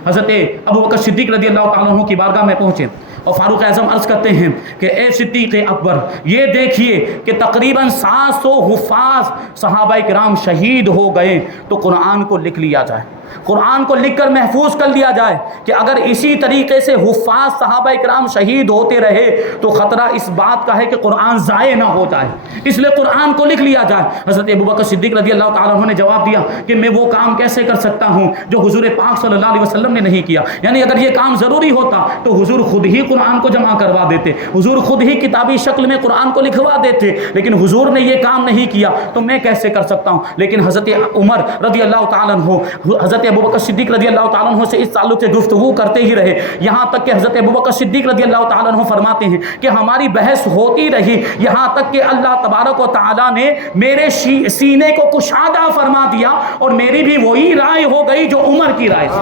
حضرت ابوبکر صدیق رضی اللہ تعالیٰ عنہ کی بارگاہ میں پہنچے، اور فاروق اعظم عرض کرتے ہیں کہ اے صدیق اکبر، یہ دیکھیے کہ تقریباً 700 حفاظ صحابہ کرام شہید ہو گئے، تو قرآن کو لکھ لیا جائے۔ قرآن کو لکھ کر محفوظ کر لیا جائے کہ اگر اسی طریقے سے حفاظ صحابہ کرام شہید ہوتے رہے تو خطرہ اس بات کا ہے کہ قرآن ضائع نہ ہو جائے، اس لیے قرآن کو لکھ لیا جائے۔ حضرت ابوبکر صدیق رضی اللہ تعالیٰ عنہ نے جواب دیا کہ میں وہ کام کیسے کر سکتا ہوں جو حضور پاک صلی اللہ علیہ وسلم نے نہیں کیا، یعنی اگر یہ کام ضروری ہوتا تو حضور خود ہی قرآن کو جمع کروا دیتے، حضور خود ہی کتابی شکل میں قرآن کو لکھوا دیتے، لیکن حضور نے یہ کام نہیں کیا تو میں کیسے کر سکتا ہوں۔ لیکن حضرت عمر رضی اللہ تعالیٰ عنہ حضرت ابوبکر صدیق رضی اللہ تعالیٰ عنہ سے اس تعلق سے گفتگو کرتے ہی رہے، یہاں تک کہ حضرت ابوبکر صدیق رضی اللہ تعالیٰ عنہ فرماتے ہیں کہ ہماری بحث ہوتی رہی یہاں تک کہ اللہ تبارک و تعالیٰ نے میرے سینے کو کشادہ فرما دیا اور میری بھی وہی رائے ہو گئی جو عمر کی رائے تھی،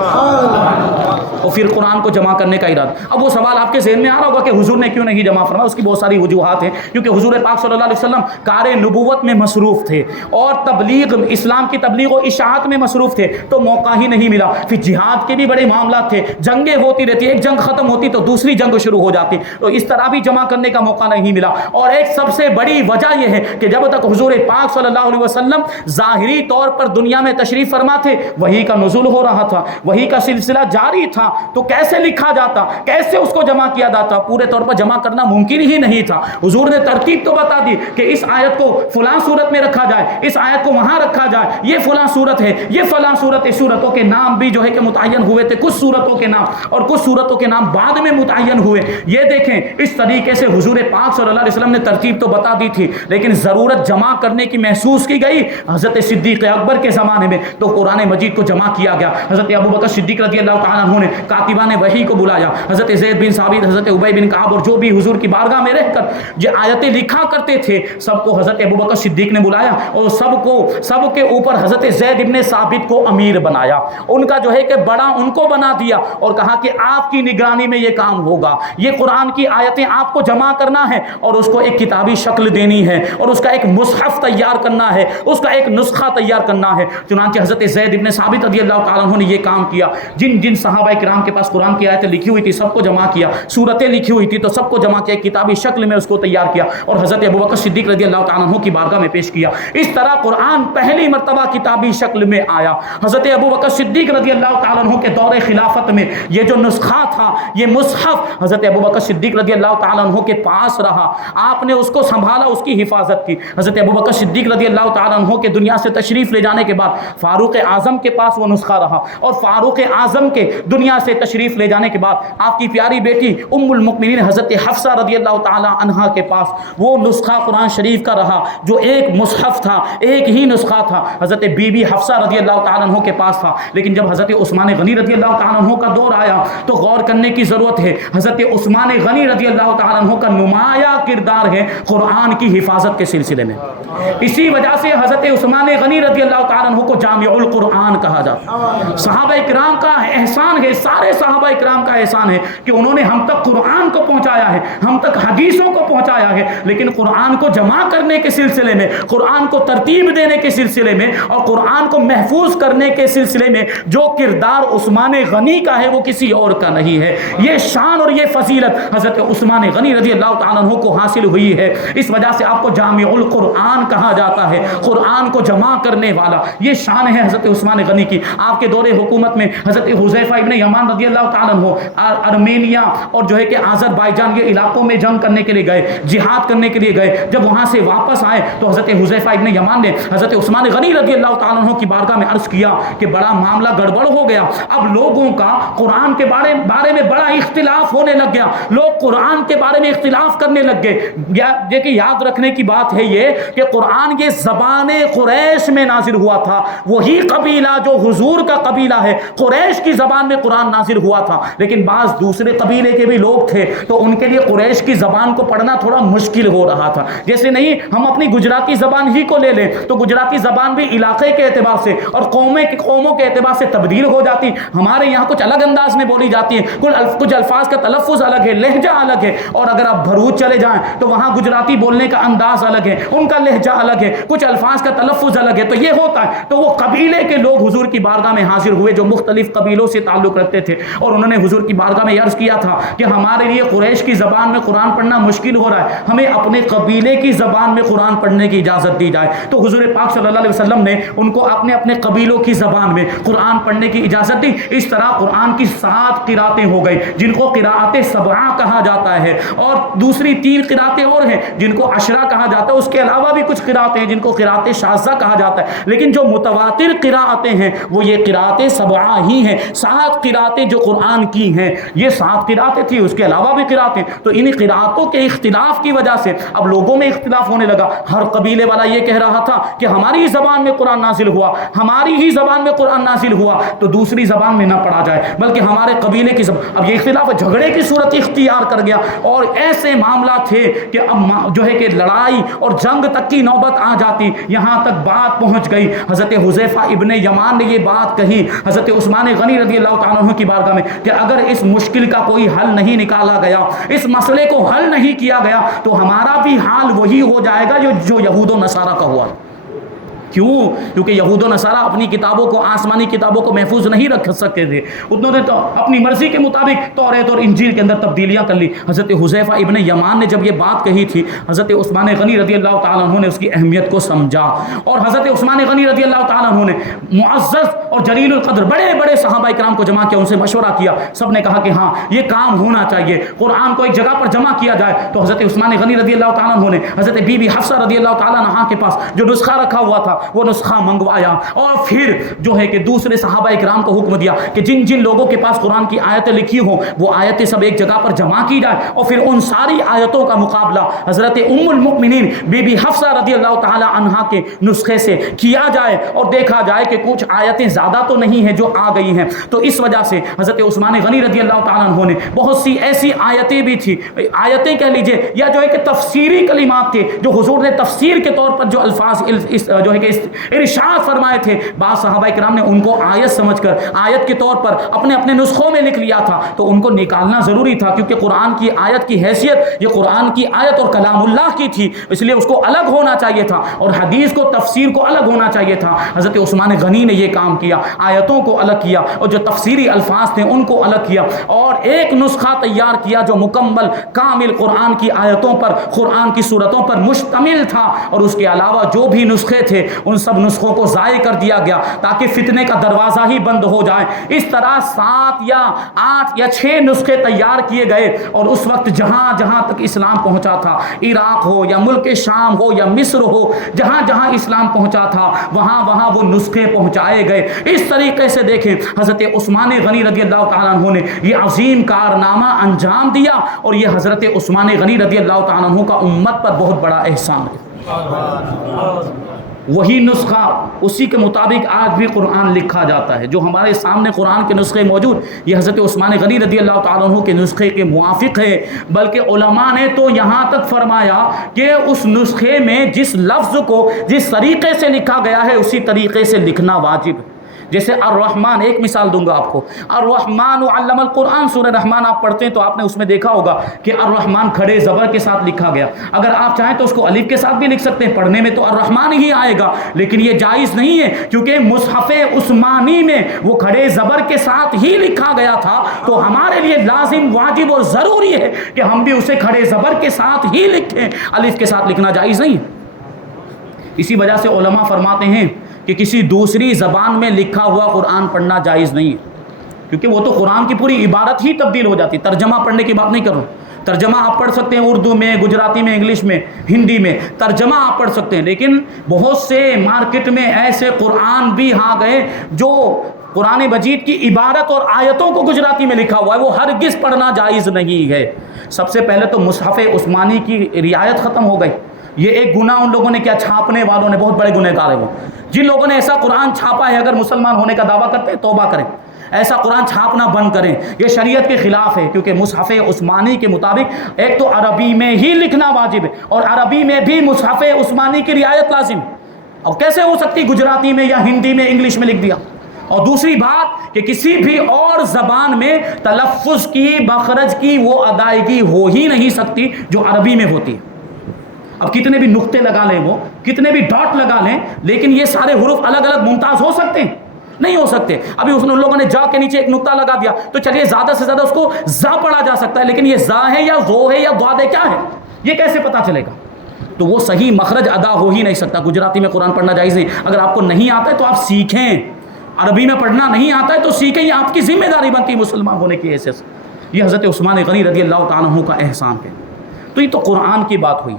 اور پھر قرآن کو جمع کرنے کا ارادہ۔ اب وہ سوال آپ کے ذہن میں آ رہا ہوگا کہ حضور نے کیوں نہیں جمع فرمایا، اس کی بہت ساری وجوہات ہیں، کیونکہ حضور پاک صلی اللہ علیہ وسلم کار نبوت میں مصروف تھے اور تبلیغ، اسلام کی تبلیغ و اشاعت میں مصروف تھے، تو موقع ہی نہیں ملا۔ پھر جہاد کے بھی بڑے معاملات تھے، جنگیں ہوتی رہتی، ایک جنگ ختم ہوتی تو دوسری جنگ شروع ہو جاتی، تو اس طرح بھی جمع کرنے کا موقع نہیں ملا۔ اور ایک سب سے بڑی وجہ یہ ہے کہ جب تک حضور پاک صلی اللہ علیہ وسلم ظاہری طور پر دنیا میں تشریف فرما تھے، وحی کا نزول ہو رہا تھا، وحی کا سلسلہ جاری تھا، تو کیسے لکھا جاتا، کیسے اس کو جمع کیا جاتا، پورے طور پر جمع کرنا ممکن ہی نہیں تھا۔ حضور نے ترتیب تو بتا دی کہ اس آیت کو فلاں صورت میں رکھا جائے، اس آیت کو وہاں رکھا جائے، یہ فلاں صورت ہے، یہ فلاں صورت ہے۔ صورتوں کے نام بھی جو ہے کہ متعین ہوئے تھے، کچھ صورتوں کے نام، اور کچھ صورتوں کے نام بعد میں متعین ہوئے۔ یہ دیکھیں اس طریقے سے حضور پاک صلی اللہ علیہ وسلم نے ترتیب تو بتا دی تھی، لیکن ضرورت جمع کرنے کی محسوس کی گئی حضرت صدیق اکبر کے زمانے میں، تو قرآن مجید کو جمع کیا گیا۔ حضرت ابوبکر صدیق رضی اللہ تعالیٰ عنہ نے کاتبان وحی کو بلایا، حضرت زید بن ثابت، حضرت ابی بن کعب اور جو بھی حضور کی بارگاہ میں رہ کر جو آیتیں لکھا کرتے تھے، سب کو حضرت ابوبکر صدیق نے بلایا اور سب کے اوپر حضرت زید بن ثابت کو امیر بنایا، ان کا جو ہے کہ بڑا ان کو بنا دیا اور کہا کہ آپ کی نگرانی میں یہ کام ہوگا، یہ قرآن کی آیتیں آپ کو جمع کرنا ہے اور اس کو ایک کتابی شکل دینی ہے اور اس کا ایک مصحف تیار کرنا ہے، اس کا ایک نسخہ تیار کرنا ہے۔ چنانچہ حضرت زید بن ثابت رضی اللہ تعالیٰ عنہ نے یہ کام کیا، جن جن صحابہ کرام کے پاس قرآن کی آیتیں لکھی ہوئی تھی سب کو جمع کیا، صورتیں لکھی ہوئی تھی تو سب کو جمع کیا، کتابی شکل میں اس کو تیار کیا اور حضرت ابوبکر صدیق رضی اللہ تعالیٰ عنہ کی بارگاہ میں پیش کیا۔ اس طرح قرآن پہلی مرتبہ کتابی شکل میں آیا۔ حضرت ابوبکر صدیق رضی اللہ تعالیٰ عنہ کے دور خلافت میں یہ جو نسخہ تھا، یہ مصحف حضرت ابوبکر صدیق رضی اللہ تعالیٰ عنہ کے پاس رہا، آپ نے اس کو سنبھالا، اس کی حفاظت کی۔ حضرت ابوبکر صدیق رضی اللہ تعالیٰ عنہ کے دنیا سے تشریف لے جانے کے بعد فاروق اعظم کے پاس وہ نسخہ رہا، اور فاروق اعظم کے دنیا سے تشریف لے جانے کے بعد آپ کی پیاری بیٹی ام المؤمنین حضرت حفصہ رضی اللہ تعالیٰ عنہا کے پاس وہ نسخہ قرآن شریف کا رہا جو ایک مصحف تھا، ایک ہی نسخہ تھا، حضرت بی بی حفصہ رضی اللہ تعالیٰ عنہ کے پاس تھا۔ لیکن جب حضرت عثمان غنی رضی اللہ تعالیٰ عنہ کا دور آیا تو غور کرنے کی ضرورت ہے، حضرت عثمان غنی رضی اللہ تعالیٰ عنہ کا نمایاں کردار ہے قرآن کی حفاظت کے سلسلے میں۔ اسی وجہ سے حضرت عثمان غنی رضی اللہ تعالیٰ عنہ کو جامع القرآن کہا جاتا ہے۔ صحابہ کرام کا احسان ہے، سارے صحابہ کرام کا احسان ہے کہ انہوں نے ہم تک قرآن کو پہنچایا ہے، ہم تک حدیثوں کو پہنچایا ہے، لیکن قرآن کو جمع کرنے کے سلسلے میں، قرآن کو ترتیب دینے کے سلسلے میں اور قرآن کو محفوظ کرنے کے سلسلے میں جو کردار عثمان غنی کا ہے وہ کسی اور کا نہیں ہے۔ یہ شان اور یہ فضیلت حضرت عثمان غنی رضی اللہ تعالیٰ عنہ کو حاصل ہوئی ہے، اس وجہ سے آپ کو جامع القرآن کہا جاتا ہے، قرآن کو جمع کرنے والا۔ یہ شان ہے حضرت عثمان غنی کی۔ آپ کے دور حکومت میں حضرت حذیفہ ابن یمان رضی اللہ تعالیٰ عنہ ارمینیا اور جو ہے کہ آذربائیجان یہ علاقوں میں جنگ کرنے کے لیے گئے، جہاد کرنے کے لیے گئے۔ جب وہاں سے واپس آئے تو حضرت حذیفہ ابن یمان نے حضرت عثمان غنی رضی اللہ تعالیٰ عنہ کی بارگاہ میں عرض کیا کہ بڑا معاملہ گڑبڑ ہو گیا، اب لوگوں کا قرآن کے بارے میں بڑا اختلاف ہونے لگ گیا، لوگ قرآن کے بارے میں اختلاف کرنے لگ گئے۔ دیکھیں یاد رکھنے کی بات ہے یہ کہ قرآن یہ زبان قریش میں نازل ہوا تھا، وہی قبیلہ جو حضور کا قبیلہ ہے قریش کی زبان میں قرآن نازل ہوا تھا، لیکن بعض دوسرے قبیلے کے بھی لوگ تھے تو ان کے لیے قریش کی زبان کو پڑھنا تھوڑا مشکل ہو رہا تھا۔ جیسے نہیں ہم اپنی گجراتی زبان ہی کو لے لیں تو گجراتی زبان بھی علاقے کے اعتبار سے اور قوموں کے اعتبار سے تبدیل ہو جاتی، ہمارے یہاں کچھ الگ انداز میں بولی جاتی ہے، کچھ الفاظ کا تلفظ الگ ہے، لہجہ الگ ہے، اور اگر آپ بھروچ چلے جائیں تو وہاں گجراتی بولنے کا انداز الگ ہے، ان کا لہجہ الگ ہے، کچھ الفاظ کا تلفظ الگ ہے، تو یہ ہوتا ہے۔ تو وہ قبیلے کے لوگ حضور کی بارگاہ میں حاضر ہوئے جو مختلف قبیلوں سے تعلق رکھتے تھے، اور انہوں نے حضور کی بارگاہ میں عرض کیا تھا کہ ہمارے لیے قریش کی زبان میں قرآن پڑھنا مشکل ہو رہا ہے، ہمیں اپنے قبیلے کی زبان میں قرآن پڑھنے کی اجازت دی جائے۔ تو حضور پاک صلی اللہ علیہ وسلم نے ان کو اپنے قبیلوں کی زبان زبان میں قرآن پڑھنے کی اجازت دی۔ اس طرح قرآن کی 7 قراتیں ہو گئی جن کو قراءت سبعہ کہا جاتا ہے، اور دوسری 3 قراتیں اور ہیں جن کو عشرہ کہا جاتا ہے۔ اس کے علاوہ بھی کچھ قراتیں ہیں جن کو قرات شاذہ کہا جاتا ہے، لیکن جو متواتر قراءتیں ہیں وہ یہ قرات سبعہ ہی ہیں۔ 7 قراتیں جو قرآن کی ہیں یہ 7 قراتیں تھی، اس کے علاوہ بھی قراتیں۔ تو انہی قراتوں کے اختلاف کی وجہ سے اب لوگوں میں اختلاف ہونے لگا۔ ہر قبیلے والا یہ کہہ رہا تھا کہ ہماری زبان میں قرآن نازل ہوا، ہماری ہی زبان میں قرآن نازل ہوا، تو دوسری زبان میں نہ پڑھا جائے بلکہ ہمارے قبیلے کی زبان۔ اب یہ اختلاف جھگڑے کی صورت اختیار کر گیا، اور ایسے معاملات تھے کہ اب جو ہے کہ لڑائی اور جنگ تک کی نوبت آ جاتی۔ یہاں تک بات پہنچ گئی، حضرت حذیفہ ابن یمان نے یہ بات کہی حضرت عثمان غنی رضی اللہ تعالیٰ عنہ کی بارگاہ میں کہ اگر اس مشکل کا کوئی حل نہیں نکالا گیا، اس مسئلے کو حل نہیں کیا گیا، تو ہمارا بھی حال وہی ہو جائے گا جو یہود و نصارہ کا ہوا۔ کیوں؟ کیونکہ یہود و نصارہ اپنی کتابوں کو، آسمانی کتابوں کو محفوظ نہیں رکھ سکتے تھے، انہوں نے تو اپنی مرضی کے مطابق توریت اور انجیل کے اندر تبدیلیاں کر لی۔ حضرت حذیفہ ابن یمان نے جب یہ بات کہی تھی، حضرت عثمان غنی رضی اللہ تعالیٰ عنہ نے اس کی اہمیت کو سمجھا، اور حضرت عثمان غنی رضی اللہ تعالیٰ عنہ نے معزز اور جلیل القدر بڑے بڑے صحابہ کرام کو جمع کیا، ان سے مشورہ کیا۔ سب نے کہا کہ ہاں یہ کام ہونا چاہیے، قرآن کو ایک جگہ پر جمع کیا جائے۔ تو حضرت عثمان غنی رضی اللہ تعالیٰ عنہ نے حضرت بی بی حفصہ رضی اللہ تعالیٰ عنہا کے پاس جو نسخہ رکھا ہوا تھا وہ نسخہ منگوایا، اور پھر جو ہے کہ دوسرے صحابہ اکرام کو حکم دیا کہ جن جن لوگوں کے پاس قرآن کی آیتیں لکھی ہوں وہ آیتیں سب ایک جگہ پر جمع کی جائے، اور پھر ان ساری آیتوں کا مقابلہ حضرت ام المؤمنین بی بی حفصہ رضی اللہ تعالی عنہا کے نسخے سے کیا جائے، اور دیکھا جائے کہ کچھ آیتیں زیادہ تو نہیں ہیں جو آ گئی ہیں۔ تو اس وجہ سے حضرت عثمان غنی رضی اللہ تعالیٰ عنہ نے بہت سی ایسی آیتیں بھی تھی، آیتیں کہہ لیجئے یا جو ہے کہ تفسیری کلمات تھے جو حضور نے تفسیر کے طور پر جو الفاظ جو ہے کہ ارشاد فرمائے تھے، بعض صحابہ کرام نے ان کو آیت سمجھ کر آیت کے طور پر اپنے اپنے نسخوں میں لکھ لیا تھا، تو ان کو نکالنا ضروری تھا، کیونکہ قرآن کی آیت کی حیثیت یہ قرآن کی آیت اور کلام اللہ کی تھی، اس لیے اس کو الگ ہونا چاہیے تھا، اور حدیث کو تفسیر کو الگ ہونا چاہیے تھا۔ حضرت عثمان غنی نے یہ کام کیا، آیتوں کو الگ کیا اور جو تفسیری الفاظ تھے ان کو الگ کیا، اور ایک نسخہ تیار کیا جو مکمل کامل قرآن کی آیتوں پر، قرآن کی صورتوں پر مشتمل تھا، اور اس کے علاوہ جو بھی نسخے تھے ان سب نسخوں کو ضائع کر دیا گیا تاکہ فتنے کا دروازہ ہی بند ہو جائے۔ اس طرح 7 یا 8 یا 6 نسخے تیار کیے گئے، اور اس وقت جہاں جہاں تک اسلام پہنچا تھا، عراق ہو یا ملک شام ہو یا مصر ہو، جہاں جہاں اسلام پہنچا تھا وہاں وہاں وہ نسخے پہنچائے گئے۔ اس طریقے سے دیکھیں حضرت عثمان غنی رضی اللہ تعالیٰ عنہ نے یہ عظیم کارنامہ انجام دیا، اور یہ حضرت عثمان غنی رضی اللہ تعالیٰ عنہ کا امت پر بہت بڑا احسان ہے۔ وہی نسخہ اسی کے مطابق آج بھی قرآن لکھا جاتا ہے، جو ہمارے سامنے قرآن کے نسخے موجود، یہ حضرت عثمان غنی رضی اللہ تعالیٰ عنہ کے نسخے کے موافق ہے، بلکہ علماء نے تو یہاں تک فرمایا کہ اس نسخے میں جس لفظ کو جس طریقے سے لکھا گیا ہے اسی طریقے سے لکھنا واجب ہے۔ جیسے الرحمن، ایک مثال دوں گا آپ کو، الرحمن علم القرآن، سورہ رحمان آپ پڑھتے ہیں تو آپ نے اس میں دیکھا ہوگا کہ الرحمن کھڑے زبر کے ساتھ لکھا گیا۔ اگر آپ چاہیں تو اس کو الف کے ساتھ بھی لکھ سکتے ہیں، پڑھنے میں تو الرحمن ہی آئے گا، لیکن یہ جائز نہیں ہے کیونکہ مصحف عثمانی میں وہ کھڑے زبر کے ساتھ ہی لکھا گیا تھا، تو ہمارے لیے لازم، واجب اور ضروری ہے کہ ہم بھی اسے کھڑے زبر کے ساتھ ہی لکھیں، الف کے ساتھ لکھنا جائز نہیں ہے۔ اسی وجہ سے علماء فرماتے ہیں کہ کسی دوسری زبان میں لکھا ہوا قرآن پڑھنا جائز نہیں ہے، کیونکہ وہ تو قرآن کی پوری عبارت ہی تبدیل ہو جاتی۔ ترجمہ پڑھنے کی بات نہیں کر رہا ہوں، ترجمہ آپ پڑھ سکتے ہیں اردو میں، گجراتی میں، انگلش میں، ہندی میں، ترجمہ آپ پڑھ سکتے ہیں، لیکن بہت سے مارکیٹ میں ایسے قرآن بھی آ گئے جو قرآن مجید کی عبارت اور آیتوں کو گجراتی میں لکھا ہوا ہے، وہ ہرگز پڑھنا جائز نہیں ہے۔ سب سے پہلے تو مصحف عثمانی کی رعایت ختم ہو گئی۔ یہ ایک گناہ ان لوگوں نے کیا، چھاپنے والوں نے، بہت بڑے گنہ گار ہیں وہ، جن لوگوں نے ایسا قرآن چھاپا ہے، اگر مسلمان ہونے کا دعویٰ کرتے ہیں توبہ کریں، ایسا قرآن چھاپنا بند کریں، یہ شریعت کے خلاف ہے، کیونکہ مصحف عثمانی کے مطابق ایک تو عربی میں ہی لکھنا واجب ہے، اور عربی میں بھی مصحف عثمانی کی رعایت لازم ہے۔ اب کیسے ہو سکتی گجراتی میں یا ہندی میں، انگلش میں لکھ دیا؟ اور دوسری بات کہ کسی بھی اور زبان میں تلفظ کی، مخرج کی وہ ادائیگی ہو ہی نہیں سکتی جو عربی میں ہوتی ہے۔ اب کتنے بھی نقطے لگا لیں، وہ کتنے بھی ڈاٹ لگا لیں، لیکن یہ سارے حروف الگ الگ ممتاز ہو سکتے ہیں؟ نہیں ہو سکتے۔ ابھی ان لوگوں نے جا کے نیچے ایک نقطہ لگا دیا تو چلیے زیادہ سے زیادہ اس کو زا پڑھا جا سکتا ہے، لیکن یہ زا ہے یا زو ہے یا ضاد ہے، کیا ہے، یہ کیسے پتا چلے گا؟ تو وہ صحیح مخرج ادا ہو ہی نہیں سکتا۔ گجراتی میں قرآن پڑھنا جائز نہیں۔ اگر آپ کو نہیں آتا ہے تو آپ سیکھیں، عربی میں پڑھنا نہیں آتا ہے تو سیکھیں، یہ آپ کی ذمہ داری بنتی ہے مسلمان ہونے کی حیثیت سے۔ یہ حضرت عثمان غنی رضی اللہ تعالیٰ عنہ کا احسان ہے۔ تو یہ تو قرآن کی بات ہوئی،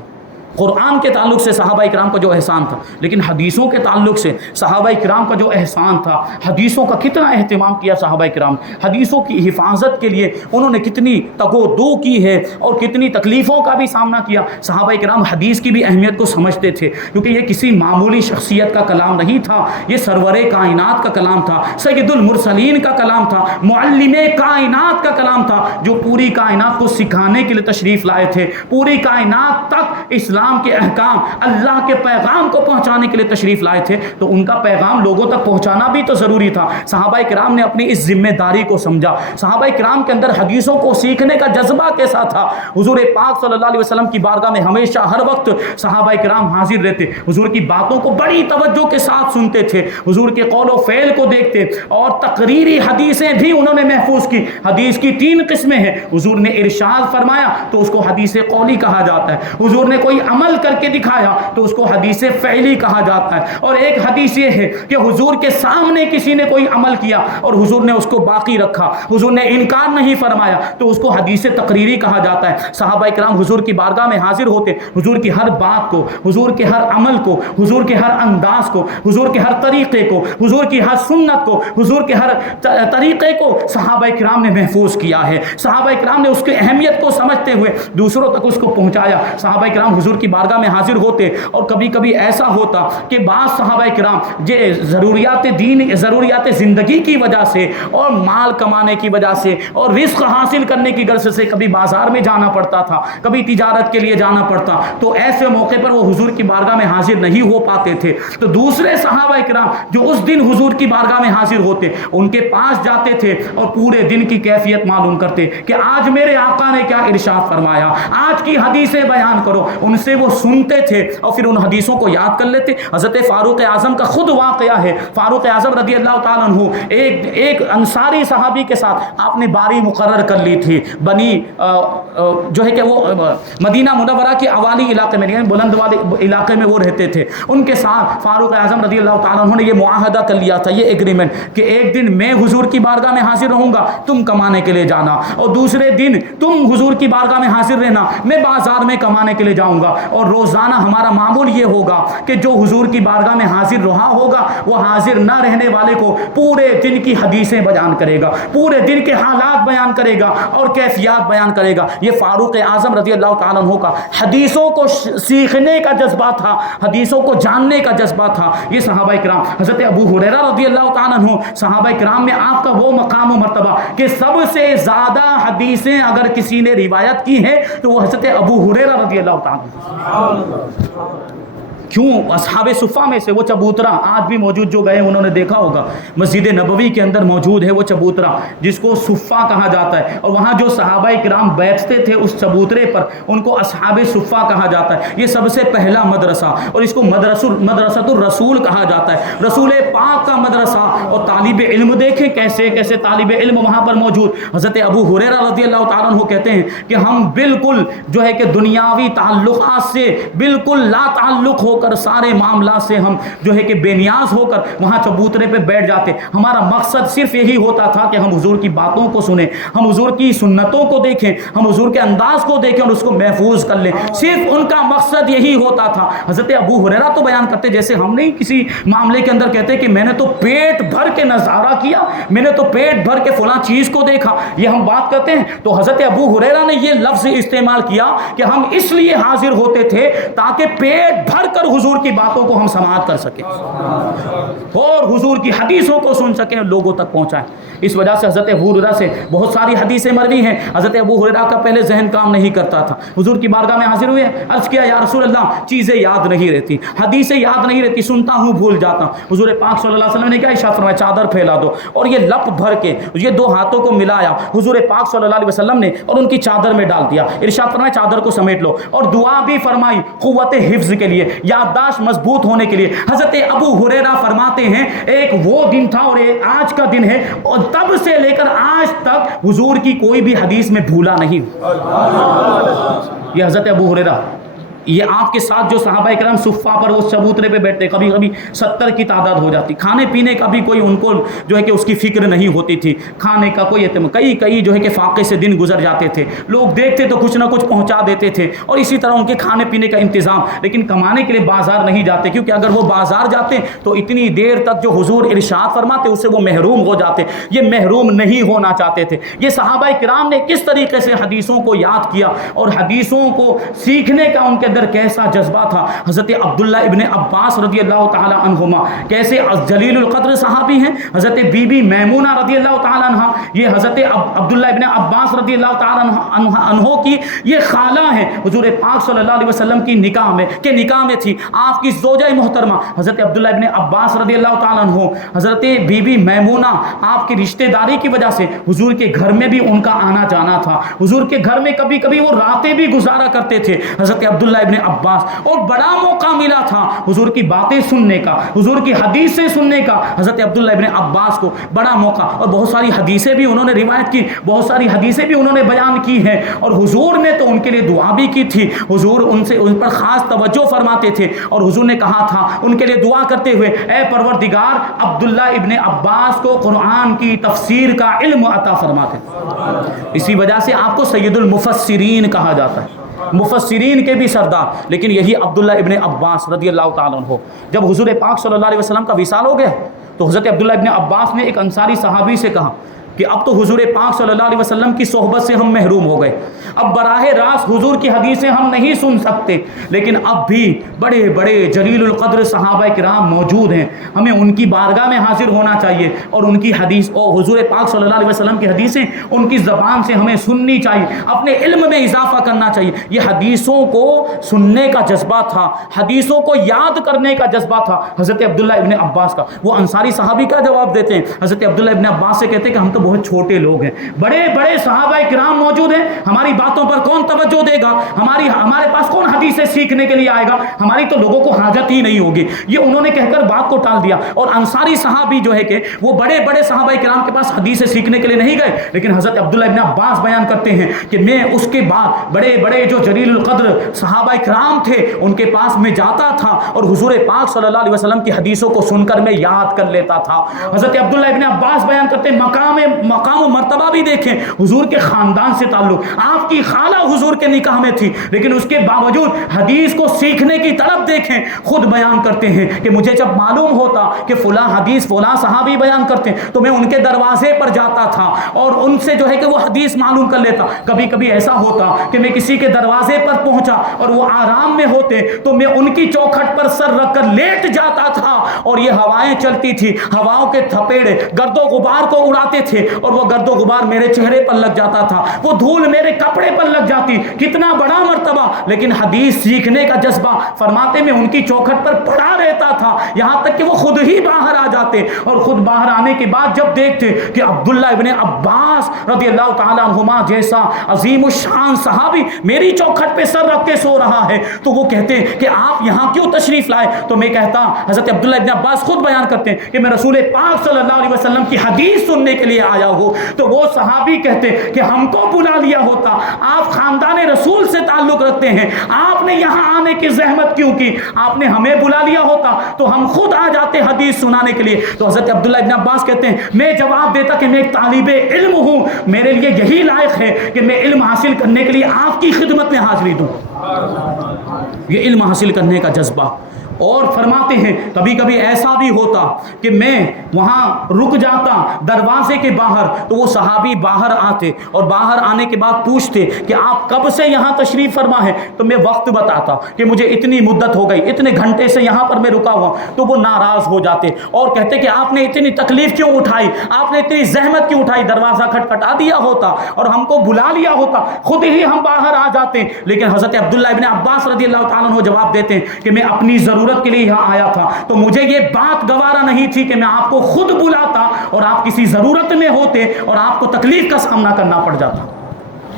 قرآن کے تعلق سے صحابہ اکرام کا جو احسان تھا، لیکن حدیثوں کے تعلق سے صحابہ اکرام کا جو احسان تھا، حدیثوں کا کتنا اہتمام کیا صحابہ اکرام، حدیثوں کی حفاظت کے لیے انہوں نے کتنی تگ و دو کی ہے اور کتنی تکلیفوں کا بھی سامنا کیا۔ صحابہ اکرام حدیث کی بھی اہمیت کو سمجھتے تھے، کیونکہ یہ کسی معمولی شخصیت کا کلام نہیں تھا، یہ سرور کائنات کا کلام تھا، سید المرسلین کا کلام تھا، معلم کائنات کا کلام تھا، جو پوری کائنات کو سکھانے کے لیے تشریف لائے تھے، پوری کائنات تک اسلام کے احکام، اللہ کے پیغام کو پہنچانے کے لیے تشریف لائے تھے، تو ان کا پیغام لوگوں تک پہنچانا بھی تو ضروری تھا۔ صحابہ کرام نے اپنی اس ذمہ داری کو سمجھا، صحابہ کرام کے اندر حدیثوں کو سیکھنے کا جذبہ کیسا تھا۔ حضور پاک صلی اللہ علیہ وسلم کی بارگاہ میں ہمیشہ ہر وقت صحابہ کرام حاضر رہتے، حضور کی باتوں کو بڑی توجہ کے ساتھ سنتے تھے، حضور کے قول و فعل کو دیکھتے، اور تقریری حدیثیں بھی انہوں نے محفوظ کی۔ حدیث کی 3 قسمیں ہیں، حضور نے ارشاد فرمایا تو اس کو حدیث قولی کہا جاتا ہے، حضور نے کوئی عمل کر کے دکھایا تو اس کو حدیث فعلی کہا جاتا ہے، اور ایک حدیث یہ ہے کہ حضور کے سامنے کسی نے کوئی عمل کیا اور حضور نے اس کو باقی رکھا، حضور نے انکار نہیں فرمایا تو اس کو حدیث تقریری کہا جاتا ہے۔ صحابہ کرام حضور کی بارگاہ میں حاضر ہوتے، حضور کی ہر بات کو، حضور کے ہر عمل کو، حضور کے ہر انداز کو، حضور کے ہر طریقے کو، حضور کی ہر سنت کو، حضور کے ہر طریقے کو صحابہ کرام نے محفوظ کیا ہے۔ صحابہ کرام نے اس کی اہمیت کو سمجھتے ہوئے دوسروں تک اس کو پہنچایا۔ صحابہ کرام حضور کی بارگاہ میں حاضر ہوتے، اور کبھی کبھی ایسا ہوتا کہ بعض صحابہ کرام ضروریات زندگی کی وجہ سے اور مال کمانے کی وجہ سے اور رزق حاصل کرنے کی غرض سے کبھی بازار میں جانا پڑتا تھا، کبھی تجارت کے لیے جانا پڑتا، تو ایسے موقع پر وہ حضور کی بارگاہ میں حاضر نہیں ہو پاتے تھے، تو دوسرے صحابہ کرام جو اس دن حضور کی بارگاہ میں حاضر ہوتے ان کے پاس جاتے تھے اور پورے دن کی کیفیت معلوم کرتے کہ آج میرے آقا نے کیا ارشاد فرمایا، آج کی حدیثیں بیان کرو۔ ان سے وہ سنتے تھے اور پھر ان حدیثوں کو یاد کر لیتے۔ حضرت فاروق اعظم کا خود واقعہ ہے، فاروق اعظم رضی اللہ تعالیٰ عنہ ایک انصاری صحابی کے ساتھ آپ نے باری مقرر کر لی تھی، بنی جو ہے کہ وہ مدینہ منورہ کے اوالی علاقے میں، یعنی بلند والے علاقے میں وہ رہتے تھے، ان کے ساتھ فاروق اعظم رضی اللہ تعالیٰ عنہ نے یہ معاہدہ کر لیا تھا، یہ ایگریمنٹ کہ ایک دن میں حضور کی بارگاہ میں حاضر رہوں گا، تم کمانے کے لیے جانا، اور دوسرے دن تم حضور کی بارگاہ میں حاضر رہنا، میں بازار میں کمانے کے لیے جاؤں گا، اور روزانہ ہمارا معمول یہ ہوگا کہ جو حضور کی بارگاہ میں حاضر رہا ہوگا وہ حاضر نہ رہنے والے کو پورے دن کی حدیثیں بیان کرے گا، پورے دن کے حالات بیان کرے گا اور کیفیات بیان کرے گا۔ یہ فاروق اعظم رضی اللہ تعالیٰ عنہ کا حدیثوں کو سیکھنے کا جذبہ تھا، حدیثوں کو جاننے کا جذبہ تھا۔ یہ صحابہ کرام، حضرت ابو ہریرہ رضی اللہ تعالیٰ عنہ صحابہ کرام میں آپ کا وہ مقام و مرتبہ کہ سب سے زیادہ حدیثیں اگر کسی نے روایت کی ہیں تو وہ حضرت ابو ہریرہ رضی اللہ تعالیٰ عنہ۔ کیوں؟ اصحاب صفہ میں سے وہ چبوترا آج بھی موجود، جو گئے انہوں نے دیکھا ہوگا، مسجد نبوی کے اندر موجود ہے وہ چبوترا جس کو صفہ کہا جاتا ہے، اور وہاں جو صحابہ کرام بیٹھتے تھے اس چبوترے پر ان کو اصحاب صفہ کہا جاتا ہے۔ یہ سب سے پہلا مدرسہ، اور اس کو مدرسۃ الرسول کہا جاتا ہے، رسول پاک کا مدرسہ۔ اور طالب علم دیکھیں کیسے کیسے طالب علم وہاں پر موجود۔ حضرت ابو ہریرہ رضی اللہ تعالیٰ عنہ کہتے ہیں کہ ہم بالکل جو ہے کہ دنیاوی تعلقات سے بالکل لا تعلق ہو کر، سارے معاملات سے ہم جو ہے کہ بے نیاز ہو کر وہاں چبوترے پہ بیٹھ جاتے۔ ہمارا مقصد صرف یہی ہوتا تھا کہ ہم حضور کی باتوں کو سنیں، ہم حضور کی سنتوں کو دیکھیں، ہم حضور کے انداز کو دیکھیں اور اس کو محفوظ کر لیں، صرف ان کا مقصد یہی ہوتا تھا۔ حضرت ابو ہریرہ تو بیان کرتے جیسے ہم نہیں کسی معاملے کے اندر کہتے کہ میں نے تو پیٹ بھر کے نظارہ کیا، میں نے تو پیٹ بھر کے فلاں چیز کو دیکھا، یہ ہم بات کرتے ہیں۔ تو حضرت ابو ہریرہ نے یہ لفظ استعمال کیا کہ ہم اس لیے حاضر ہوتے تھے تاکہ پیٹ بھر کر حضور کی باتوں کو ہم سماعت کر سکیں اور حضور کی حدیثوں کو سن سکیں، لوگوں تک پہنچائیں۔ اس وجہ سے حضرت ابو ہریرہ سے بہت ساری حدیثیں مروی ہیں۔ حضرت ابو ہریرہ کا پہلے ذہن کام نہیں کرتا تھا، حضور کی بارگاہ میں حاضر ہوئے، عرض کیا یا رسول اللہ چیزیں یاد نہیں رہتی، حدیثیں یاد نہیں رہتی، سنتا ہوں بھول جاتا ہوں۔ حضور پاک صلی اللہ علیہ وسلم نے کیا ارشاد فرمایا، چادر پھیلا دو، اور یہ لپ بھر کے یہ 2 ہاتھوں کو ملایا حضور پاک صلی اللہ علیہ وسلم نے اور ان کی چادر میں ڈال دیا، ارشاد فرمایا چادر کو سمیٹ لو، اور دعا بھی فرمائی قوت حفظ کے لیے، یادداشت مضبوط ہونے کے لیے۔ حضرت ابو ہریرہ فرماتے ہیں ایک وہ دن تھا اور ایک آج کا دن ہے، اور تب سے لے کر آج تک حضور کی کوئی بھی حدیث میں بھولا نہیں۔ یہ حضرت ابو ہریرہ یہ آپ کے ساتھ جو صحابہ کرام صفہ پر وہ چبوترے پہ بیٹھتے، کبھی کبھی 70 کی تعداد ہو جاتی، کھانے پینے کا بھی کوئی ان کو جو ہے کہ اس کی فکر نہیں ہوتی تھی، کھانے کا کوئی اہتمام، کئی جو ہے کہ فاقے سے دن گزر جاتے تھے، لوگ دیکھتے تو کچھ نہ کچھ پہنچا دیتے تھے، اور اسی طرح ان کے کھانے پینے کا انتظام، لیکن کمانے کے لیے بازار نہیں جاتے، کیونکہ اگر وہ بازار جاتے تو اتنی دیر تک جو حضور ارشاد فرماتے اس سے وہ محروم ہو جاتے، یہ محروم نہیں ہونا چاہتے تھے۔ یہ صحابہ کرام نے کس طریقے سے حدیثوں کو یاد کیا اور حدیثوں کو سیکھنے کا ان کے اندر کیسا جذبہ تھا۔ حضرت عبداللہ ابن عباس رضی اللہ تعالی عنہما کیسے جلیل القدر صحابی ہیں، حضرت بی بی میمونہ رضی اللہ تعالی عنہ، یہ حضرت عبداللہ ابن عباس رضی اللہ تعالی عنہ کی یہ خالہ ہیں، حضور پاک صلی اللہ علیہ وسلم کی نکاح میں تھی، آپ کی زوجہ محترمہ حضرت عبداللہ ابن عباس رضی اللہ تعالی عنہ، حضرت بی بی میمونہ آپ کی رشتہ داری کی وجہ سے حضور کے گھر میں بھی ان کا آنا جانا تھا، حضور کے گھر میں کبھی کبھی وہ راتیں بھی گزارا کرتے تھے حضرت عبداللہ ابن عباس، اور بڑا موقع ملا تھا حضور کی باتیں سننے کا، حضور کی حدیثیں سننے کا، حضرت عبداللہ ابن عباس کو بڑا موقع، اور بہت ساری حدیثیں بھی انہوں نے روایت کی، بہت ساری حدیثیں بھی انہوں نے بیان کی ہیں، اور حضور نے تو ان کے لیے دعا بھی کی تھی، حضور ان پر خاص توجہ فرماتے تھے، اور حضور نے کہا تھا ان کے لیے دعا کرتے ہوئے، اے پروردگار عبداللہ ابن عباس کو قرآن کی تفسیر کا علم عطا فرماتے۔ اسی وجہ سے آپ کو سید المفسرین کہا جاتا ہے، مفسرین کے بھی سردار، لیکن یہی عبداللہ ابن عباس رضی اللہ تعالیٰ عنہ جب حضور پاک صلی اللہ علیہ وسلم کا وصال ہو گیا تو حضرت عبداللہ ابن عباس نے ایک انصاری صحابی سے کہا کہ اب تو حضور پاک صلی اللہ علیہ وسلم کی صحبت سے ہم محروم ہو گئے، اب براہ راست حضور کی حدیثیں ہم نہیں سن سکتے، لیکن اب بھی بڑے بڑے جلیل القدر صحابہ کرام موجود ہیں، ہمیں ان کی بارگاہ میں حاضر ہونا چاہیے اور ان کی حدیث اور حضور پاک صلی اللہ علیہ وسلم کی حدیثیں ان کی زبان سے ہمیں سننی چاہیے، اپنے علم میں اضافہ کرنا چاہیے۔ یہ حدیثوں کو سننے کا جذبہ تھا، حدیثوں کو یاد کرنے کا جذبہ تھا حضرت عبداللہ ابن عباس کا۔ وہ انصاری صحابی کا جواب دیتے ہیں، حضرت عبداللہ ابن عباس سے کہتے ہیں کہ ہم تو بہت چھوٹے لوگ ہیں، بڑے بڑے صحابہ کرام موجود ہیں، ہماری باتوں پر کون توجہ دے گا، ہمارے پاس کون حدیثیں سیکھنے کے لیے آئے گا، ہماری تو لوگوں کو حاجت ہی نہیں ہوگی۔ یہ انہوں نے کہہ کر بات کو ٹال دیا، اور انصاری صحابی جو ہے کہ وہ بڑے بڑے صحابہ کرام کے پاس حدیثیں سیکھنے کے لیے نہیں گئے، لیکن حضرت عبداللہ ابن عباس بیان کرتے ہیں کہ میں اس کے بعد بڑے بڑے جو جلیل القدر صحابہ کرام تھے ان کے پاس میں جاتا تھا اور حضور پاک صلی اللہ علیہ وسلم کی حدیثوں کو سن کر میں یاد کر لیتا تھا۔ حضرت عبداللہ ابن عباس بیان کرتے ہیں مقام و مرتبہ بھی دیکھیں، حضور کے خاندان سے تعلق، آپ کی خالہ حضور کے نکاح میں تھی، لیکن اس کے باوجود حدیث کو سیکھنے کی طلب دیکھیں، خود بیان کرتے ہیں کہ مجھے جب معلوم ہوتا کہ فلاں حدیث فلاں صحابی بیان کرتے ہیں تو میں ان کے دروازے پر جاتا تھا اور ان سے جو ہے کہ وہ حدیث معلوم کر لیتا۔ کبھی کبھی ایسا ہوتا کہ میں کسی کے دروازے پر پہنچا اور وہ آرام میں ہوتے تو میں ان کی چوکھٹ پر سر رکھ کر لیٹ جاتا تھا، اور یہ ہوائیں چلتی تھی، ہواؤں کے تھپیڑے گرد و غبار کو اڑاتے تھے، اور وہ گرد و غبار میرے چہرے پر لگ جاتا تھا، وہ دھول میرے کپڑے پر لگ جاتی۔ کتنا بڑا مرتبہ، لیکن حدیث سیکھنے کا جذبہ، فرماتے میں ان کی چوکھٹ پر پڑا رہتا تھا، یہاں تک کہ وہ خود ہی باہر آ جاتے، اور خود باہر آنے کے بعد جب دیکھتے کہ عبداللہ ابن عباس رضی اللہ تعالیٰ عنہما جیسا عظیم الشان صحابی میری چوکھٹ پہ سر رکھ کے سو رہا ہے، تو وہ کہتے کہ آپ یہاں کیوں تشریف لائے؟ تو میں کہتا، حضرت عبداللہ ابن عباس خود بیان کرتے ہیں کہ میں رسول پاک صلی اللہ علیہ وسلم کی حدیث سننے کے لیے آیا ہوں۔ تو وہ صحابی کہتے کہ ہم کو بلا لیا ہوتا، آپ خاندان رسول سے تعلق رکھتے ہیں، آپ نے یہاں آنے کی زحمت کیوں کی؟ آپ نے ہمیں بلا لیا ہوتا تو ہم خود آ جاتے حدیث سنانے کے لیے۔ تو حضرت عبداللہ ابن عباس کہتے ہیں میں جواب دیتا کہ میں ایک طالب علم ہوں، میرے لیے یہی لائق ہے کہ میں علم حاصل کرنے کے لیے آپ کی خدمت میں حاضری دوں۔ یہ علم حاصل کرنے کا جذبہ۔ اور فرماتے ہیں کبھی کبھی ایسا بھی ہوتا کہ میں وہاں رک جاتا دروازے کے باہر، تو وہ صحابی باہر آتے اور باہر آنے کے بعد پوچھتے کہ آپ کب سے یہاں تشریف فرما ہے؟ تو میں وقت بتاتا کہ مجھے اتنی مدت ہو گئی، اتنے گھنٹے سے یہاں پر میں رکا ہوا، تو وہ ناراض ہو جاتے اور کہتے کہ آپ نے اتنی تکلیف کیوں اٹھائی، آپ نے اتنی زحمت کیوں اٹھائی، دروازہ کھٹکھٹا دیا ہوتا اور ہم کو بلا لیا ہوتا، خود ہی ہم باہر آ جاتے۔ لیکن حضرت عبداللہ ابن عباس رضی اللہ تعالیٰ عنہ جواب دیتے ہیں کہ میں اپنی ضرورت کے لیے یہاں آیا تھا، تو مجھے یہ بات گوارا نہیں تھی کہ میں آپ کو خود بلاتا اور آپ کسی ضرورت میں ہوتے اور آپ کو تکلیف کا سامنا کرنا پڑ جاتا۔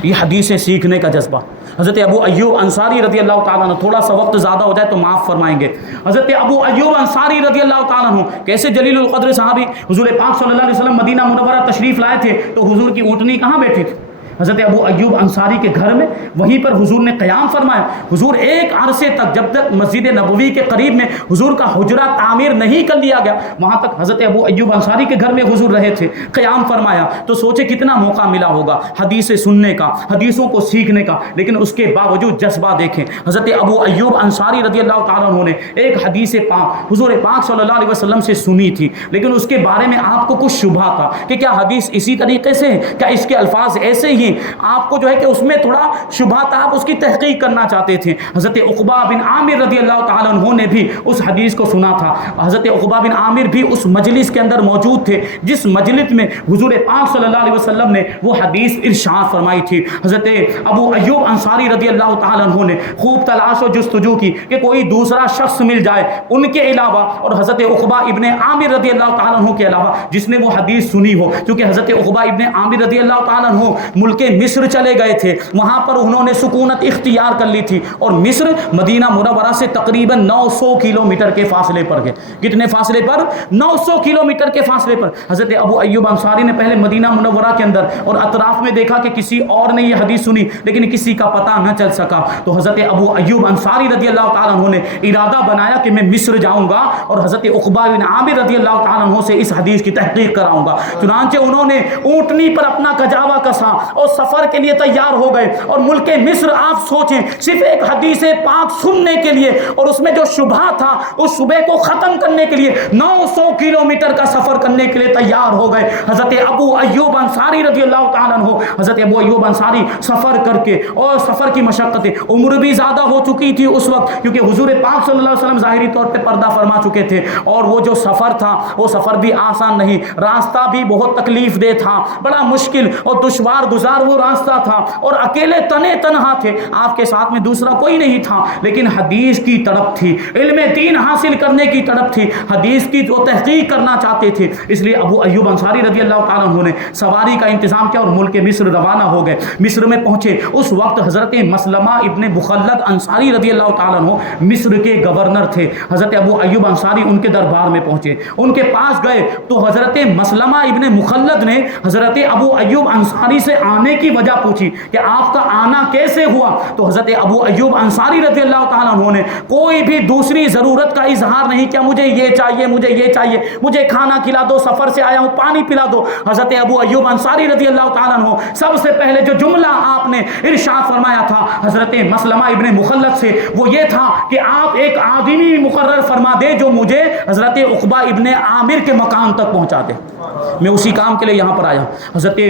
یہ حدیثیں سیکھنے کا جذبہ۔ حضرت ابو ایوب انصاری رضی اللہ تعالیٰ عنہ، تھوڑا سا وقت زیادہ ہو جائے تو معاف فرمائیں گے، حضرت ابو ایوب انصاری رضی اللہ تعالیٰ عنہ کیسے جلیل القدر صحابی، حضور پاک صلی اللہ علیہ وسلم مدینہ منورہ تشریف لائے تھے تو حضور کی اونٹنی کہاں بیٹھی تھی؟ حضرت ابو ایوب انصاری کے گھر میں، وہیں پر حضور نے قیام فرمایا. حضور ایک عرصے تک، جب تک مسجد نبوی کے قریب میں حضور کا حجرہ تعمیر نہیں کر لیا گیا، وہاں تک حضرت ابو ایوب انصاری کے گھر میں حضور رہے تھے، قیام فرمایا. تو سوچے کتنا موقع ملا ہوگا حدیثیں سننے کا، حدیثوں کو سیکھنے کا، لیکن اس کے باوجود جذبہ دیکھیں. حضرت ابو ایوب انصاری رضی اللہ تعالیٰ عنہ نے ایک حدیث پاک حضور پاک صلی اللہ علیہ وسلم سے سنی تھی، لیکن اس کے بارے میں آپ کو کچھ شبہ تھا کہ کیا حدیث اسی طریقے سے ہے، کیا اس کے الفاظ ایسے ہی ہیں. آپ کو جو ہے کہ اس میں تھوڑا شبہ تھا، آپ اس کی تحقیق کرنا چاہتے تھے. حضرت عقبہ بن عامر رضی اللہ تعالیٰ عنہ نے بھی اس حدیث کو سنا تھا. حضرت عقبہ بن عامر بھی اس مجلس کے اندر موجود تھے جس مجلس میں حضور پاک صلی اللہ علیہ وسلم نے وہ حدیث ارشاد فرمائی تھی. حضرت ابو ایوب انصاری رضی اللہ تعالیٰ عنہ نے خوب تلاش و جستجو کی کہ کوئی دوسرا شخص مل جائے ان کے علاوہ اور حضرت عقبہ ابن عامر رضی اللہ تعالیٰ عنہ کے علاوہ جس نے وہ حدیث سنی ہو. کیونکہ حضرت عقبہ ابن عامر رضی اللہ تعالیٰ عنہ ملک مصر چلے گئے تھے، وہاں پر انہوں نے سکونت اختیار کر لی تھی، اور مصر مدینہ منورہ سے تقریباً 900 کلومیٹر کے فاصلے پر ہے. کتنے فاصلے پر؟ 900 کلومیٹر کے فاصلے پر. حضرت ابو ایوب انصاری نے پہلے مدینہ منورہ کے اندر اور اطراف میں دیکھا کہ کسی اور نے یہ حدیث سنی، لیکن کسی کا پتہ نہ چل سکا. تو حضرت ابو ایوب انصاری رضی اللہ تعالیٰ عنہ نے ارادہ بنایا کہ میں مصر جاؤں گا اور حضرت عقبہ بن عامر رضی اللہ تعالیٰ عنہ سے اس حدیث کی تحقیق کراؤں گا. چنانچہ انہوں نے اونٹنی پر اپنا کجاوا کسا اور سفر کے لیے تیار ہو گئے. اور ملک مصر آپ سوچیں صرف ایک حدیث پاک سننے کے لیے اور اس میں جو شبہ تھا اس شبہ کو ختم کرنے کے لیے 900 کلومیٹر کا سفر کرنے کے لیے تیار ہو گئے. حضرت ابو ایوب انصاری رضی اللہ تعالیٰ عنہ، حضرت ابو ایوب انصاری سفر کر کے، اور سفر کی مشقتیں، عمر بھی زیادہ ہو چکی تھی اس وقت، کیونکہ حضور پاک صلی اللہ علیہ وسلم ظاہری طور پہ پردہ فرما چکے تھے، اور وہ جو سفر تھا وہ سفر بھی آسان نہیں، راستہ بھی بہت تکلیف دہ تھا، بڑا مشکل اور دشوار گزار وہ راستہ تھا، اور اکیلے تنے تنہا تھے، آپ کے ساتھ میں دوسرا کوئی نہیں تھا. لیکن حدیث کی تڑپ تھی، علم دین حاصل کرنے کی تڑپ تھی، حدیث کی جو تحقیق کرنا چاہتے تھے. اس لیے ابو ایوب انصاری رضی اللہ تعالیٰ عنہ نے سواری کا انتظام کیا اور ملک مصر روانہ ہو گئے. مصر میں پہنچے، اس وقت حضرت مسلمہ ابن مخلد انصاری رضی اللہ تعالیٰ عنہ مصر کے گورنر تھے. حضرت ابو ایوب انصاری ان کے دربار میں پہنچے، ان کے پاس گئے تو حضرت مسلمہ ابن مخلد نے حضرت ابو ایوب انصاری سے آنے کی وجہ پوچھی کہ آپ کا آنا کیسے ہوا. تو حضرت ابو ایوب انصاری رضی اللہ تعالیٰ عنہ نے کوئی بھی دوسری ضرورت کا اظہار نہیں کیا، مجھے یہ چاہیے، مجھے یہ چاہیے، مجھے کھانا کھلا دو، سفر سے آیا ہوں پانی پلا دو. حضرت ابو ایوب انصاری رضی اللہ تعالیٰ عنہ سب سے پہلے جو جملہ آپ نے ارشاد فرمایا تھا حضرت مسلمہ ابن مخلد سے وہ یہ تھا کہ آپ ایک آدمی مقرر فرما دے جو مجھے حضرت عقبہ ابن عامر کے مقام تک پہنچا دے، میں اسی کام کے لیے یہاں پر آیا. حضرت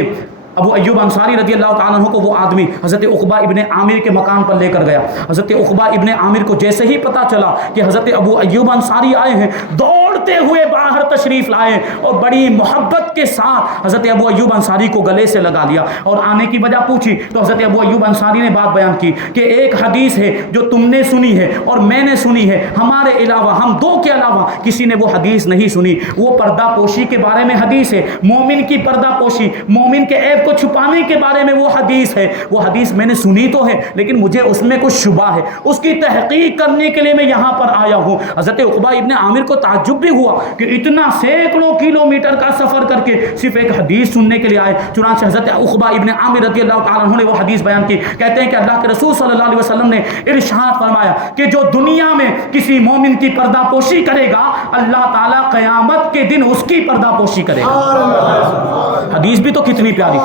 ابو ایوب انصاری رضی اللہ تعالیٰ عنہ کو وہ آدمی حضرت عقبہ ابن عامر کے مقام پر لے کر گیا. حضرت عقبہ ابن عامر کو جیسے ہی پتا چلا کہ حضرت ابو ایوب انصاری آئے ہیں، دوڑتے ہوئے باہر تشریف لائے اور بڑی محبت کے ساتھ حضرت ابو ایوب انصاری کو گلے سے لگا لیا اور آنے کی وجہ پوچھی. تو حضرت ابو ایوب انصاری نے بات بیان کی کہ ایک حدیث ہے جو تم نے سنی ہے اور میں نے سنی ہے، ہمارے علاوہ، ہم دو کے علاوہ کسی نے وہ حدیث نہیں سنی. وہ پردہ پوشی کے بارے میں حدیث ہے، مومن کی پردہ پوشی، مومن کے عیب کو چھپانے کے بارے میں وہ حدیث ہے. وہ حدیث میں نے سنی تو ہے لیکن مجھے اس میں کچھ شبہ ہے، اس کی تحقیق کرنے کے لیے میں یہاں پر آیا ہوں. حضرت عقبہ ابن عامر کو تعجب بھی ہوا کہ اتنا سینکڑوں کلومیٹر کا سفر کر کے صرف ایک حدیث سننے کے لیے آئے. چنانچہ حضرت عقبہ ابن عامر رضی اللہ تعالیٰ عنہ نے وہ حدیث بیان کی. کہتے ہیں کہ اللہ کے رسول صلی اللہ علیہ وسلم نے ارشاد فرمایا کہ جو دنیا میں کسی مومن کی پردہ پوشی کرے گا اللہ تعالیٰ قیامت کے دن اس کی پردہ پوشی کرے گا. حدیث بھی تو کتنی پیاری،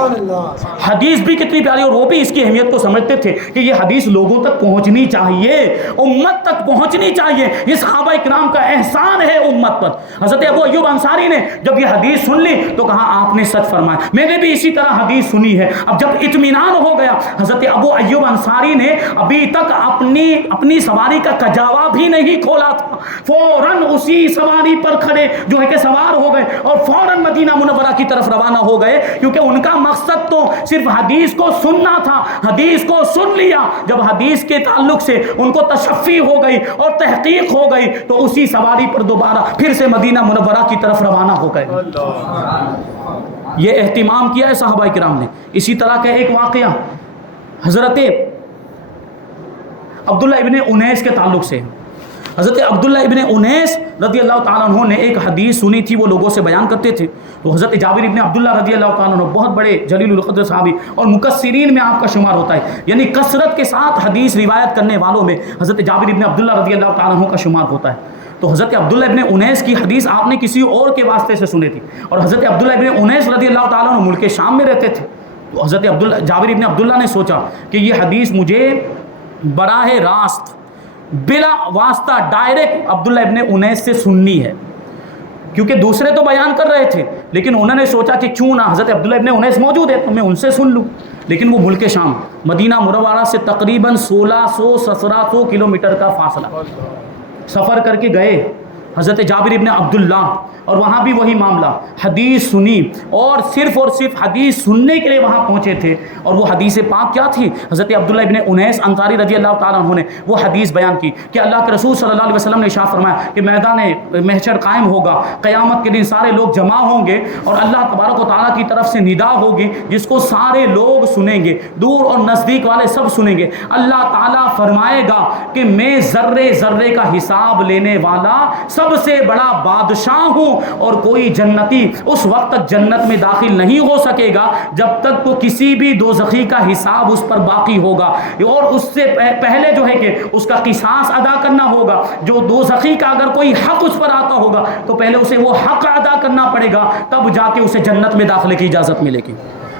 حدیث بھی کتنی پیاری، اور وہ بھی اس کی اہمیت کو سمجھتے تھے کہ یہ حدیث لوگوں تک پہنچنی چاہیے، امت تک پہنچنی چاہیے. یہ صحابہ کرام کا احسان ہے امت پر. حضرت ابو ایوب انصاری نے جب یہ حدیث سن لی تو کہا آپ نے سچ فرمایا، میں نے بھی اسی طرح حدیث سنی ہے. اب جب اطمینان ہو گیا، حضرت ابو ایوب انصاری نے ابھی تک اپنی سواری کا کجاوا بھی نہیں کھولا تھا، فوراً اسی سواری پر کھڑے جو ہے کہ سوار ہو گئے اور فوراً مدینہ منورہ کی طرف روانہ ہو گئے، کیونکہ ان کا مقصد تو صرف حدیث کو سننا تھا. حدیث کو سن لیا، جب حدیث کے تعلق سے ان کو تشفی ہو گئی اور تحقیق ہو گئی تو اسی سواری پر دوبارہ پھر سے مدینہ منورہ کی طرف روانہ ہو گئے. یہ اہتمام کیا ہے صحابہ کرام نے. اسی طرح کا ایک واقعہ حضرت عبداللہ ابن انیس کے تعلق سے. حضرت عبداللہ ابن انیس رضی اللہ تعالیٰ عنہ نے ایک حدیث سنی تھی، وہ لوگوں سے بیان کرتے تھے. تو حضرت جابر ابن عبداللہ رضی اللہ تعالیٰ عنہ بہت بڑے جلیل القدر صحابی اور مکثرین میں آپ کا شمار ہوتا ہے، یعنی کثرت کے ساتھ حدیث روایت کرنے والوں میں حضرت جابر ابن عبداللہ رضی اللہ تعالیٰ عنہ کا شمار ہوتا ہے. تو حضرت عبداللہ ابن انیس کی حدیث آپ نے کسی اور کے واسطے سے سنی تھی، اور حضرت عبداللہ ابن انیس رضی اللہ تعالیٰ عنہ ملک شام میں رہتے تھے. تو حضرت جابر ابن عبداللہ نے سوچا کہ یہ حدیث مجھے براہ راست بلا واسطہ ڈائریکٹ عبداللہ ابن انیس سے سننی ہے، کیونکہ دوسرے تو بیان کر رہے تھے، لیکن انہوں نے سوچا کہ کیوں نہ حضرت عبداللہ ابن انیس موجود ہے تو میں ان سے سن لوں. لیکن وہ ملک شام مدینہ منورہ سے تقریباً 1600-1700 کلومیٹر کا فاصلہ سفر کر کے گئے حضرت جابر ابن عبداللہ، اور وہاں بھی وہی معاملہ، حدیث سنی اور صرف حدیث سننے کے لیے وہاں پہنچے تھے. اور وہ حدیث پاک کیا تھی؟ حضرت عبداللہ ابن انیس انصاری رضی اللہ تعالیٰ عنہ نے وہ حدیث بیان کی کہ اللہ کے رسول صلی اللہ علیہ وسلم نے ارشاد فرمایا کہ میدان محشر قائم ہوگا، قیامت کے دن سارے لوگ جمع ہوں گے اور اللہ تبارک و تعالیٰ کی طرف سے ندا ہوگی جس کو سارے لوگ سنیں گے، دور اور نزدیک والے سب سنیں گے. اللہ تعالیٰ فرمائے گا کہ میں ذرے ذرے کا حساب لینے والا سب سے بڑا بادشاہ ہوں، اور کوئی جنتی اس وقت تک جنت میں داخل نہیں ہو سکے گا جب تک تو کسی بھی دوزخی کا حساب اس پر باقی ہوگا، اور اس سے پہلے جو ہے کہ اس کا قصاص ادا کرنا ہوگا. جو دوزخی کا اگر کوئی حق اس پر آتا ہوگا تو پہلے اسے وہ حق ادا کرنا پڑے گا، تب جا کے اسے جنت میں داخلے کی اجازت ملے گی.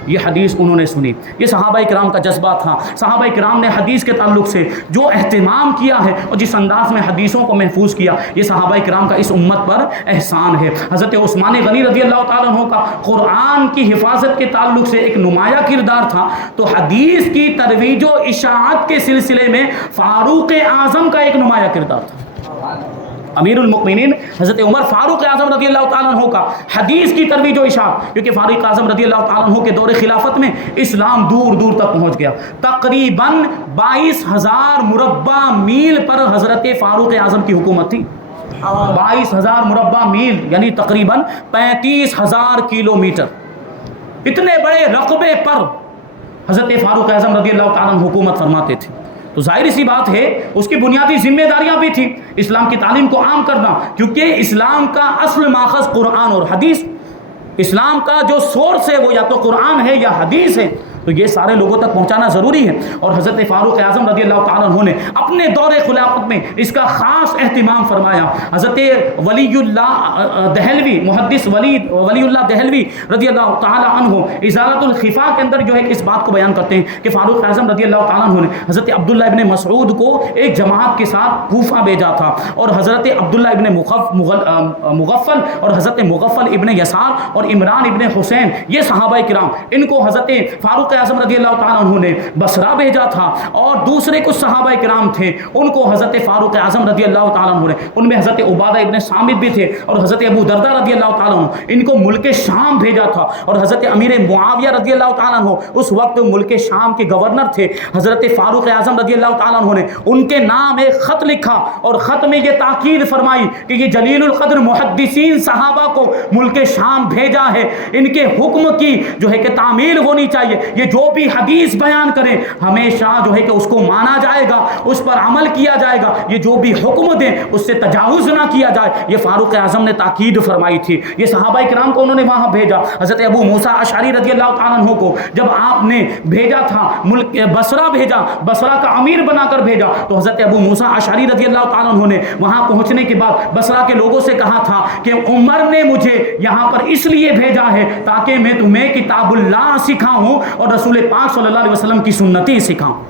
یہ حدیث انہوں نے سنی. یہ صحابہ کرام کا جذبہ تھا. صحابہ کرام نے حدیث کے تعلق سے جو اہتمام کیا ہے اور جس انداز میں حدیثوں کو محفوظ کیا، یہ صحابہ کرام کا اس امت پر احسان ہے. حضرت عثمان غنی رضی اللہ تعالیٰ عنہ کا قرآن کی حفاظت کے تعلق سے ایک نمایاں کردار تھا، تو حدیث کی ترویج و اشاعت کے سلسلے میں فاروق اعظم کا ایک نمایاں کردار تھا. امیر المؤمنین حضرت عمر فاروق اعظم رضی اللہ تعالیٰ عنہ کا حدیث کی ترویج و اشاعت، کیونکہ فاروق اعظم رضی اللہ تعالیٰ عنہ کے دور خلافت میں اسلام دور دور تک پہنچ گیا. تقریباً 22,000 مربع میل پر حضرت فاروق اعظم کی حکومت تھی. 22,000 مربع میل یعنی تقریباً 35,000 کلومیٹر. اتنے بڑے رقبے پر حضرت فاروق اعظم رضی اللہ تعالیٰ عنہ حکومت فرماتے تھے. تو ظاہر سی بات ہے اس کی بنیادی ذمہ داریاں بھی تھیں، اسلام کی تعلیم کو عام کرنا، کیونکہ اسلام کا اصل ماخذ قرآن اور حدیث، اسلام کا جو سورس ہے وہ یا تو قرآن ہے یا حدیث ہے، تو یہ سارے لوگوں تک پہنچانا ضروری ہے. اور حضرت فاروق اعظم رضی اللہ تعالیٰ عنہ نے اپنے دور خلافت میں اس کا خاص اہتمام فرمایا. حضرت ولی اللہ دہلوی، محدث ولی اللہ دہلوی رضی اللہ تعالیٰ عنہ ازالۃ الخفا کے اندر جو ہے اس بات کو بیان کرتے ہیں کہ فاروق اعظم رضی اللہ تعالیٰ عنہ نے حضرت عبداللہ ابن مسعود کو ایک جماعت کے ساتھ کوفہ بھیجا تھا، اور حضرت عبداللہ ابن مغفل اور حضرت مغفل ابن یسار اور عمران ابن حسین، یہ صحابہ کرام، ان کو حضرت فاروق اعظم رضی اللہ تعالیٰ عنہ نے بصرہ بھیجا تھا. اور دوسرے کچھ صحابہ کرام تھے، ان کو حضرت فاروق اعظم رضی اللہ تعالیٰ عنہ نے، ان میں حضرت عبادہ ابن صامت بھی تھے اور حضرت ابو دردہ رضی اللہ تعالیٰ عنہ، ان کو ملک شام بھیجا تھا. اور حضرت امیر معاویہ رضی اللہ تعالیٰ عنہ اس وقت ملک شام کے گورنر تھے. حضرت فاروق اعظم رضی اللہ تعالیٰ عنہ نے ان کے نام ایک خط لکھا اور خط میں یہ تاکید فرمائی کہ یہ جلیل القدر محدثین صحابہ کو ملک شام بھیجا ہے، ان کے حکم کی جو ہے کہ تعمیل ہونی چاہیے. یہ جو بھی حدیث بیان کریں ہمیشہ جو ہے کہ اس کو مانا جائے گا، اس پر عمل کیا جائے گا. یہ جو بھی حکم دیں اس سے تجاوز نہ کیا جائے. یہ فاروق اعظم نے تاکید فرمائی تھی. یہ صحابہ کرام کو انہوں نے وہاں بھیجا. حضرت ابو موسیٰ اشعری رضی اللہ تعالیٰ عنہ کو جب آپ نے بھیجا تھا، ملک بصرہ بھیجا، بصرہ کا امیر بنا کر بھیجا، تو حضرت ابو موسیٰ اشعری رضی اللہ تعالیٰ عنہ نے وہاں پہنچنے کے بعد بصرہ کے لوگوں سے کہا تھا کہ عمر نے مجھے یہاں پر اس لیے بھیجا ہے تاکہ میں تمہیں کتاب اللہ سکھاؤں اور رسول پاک صلی اللہ علیہ وسلم کی سنتی سکھاؤں.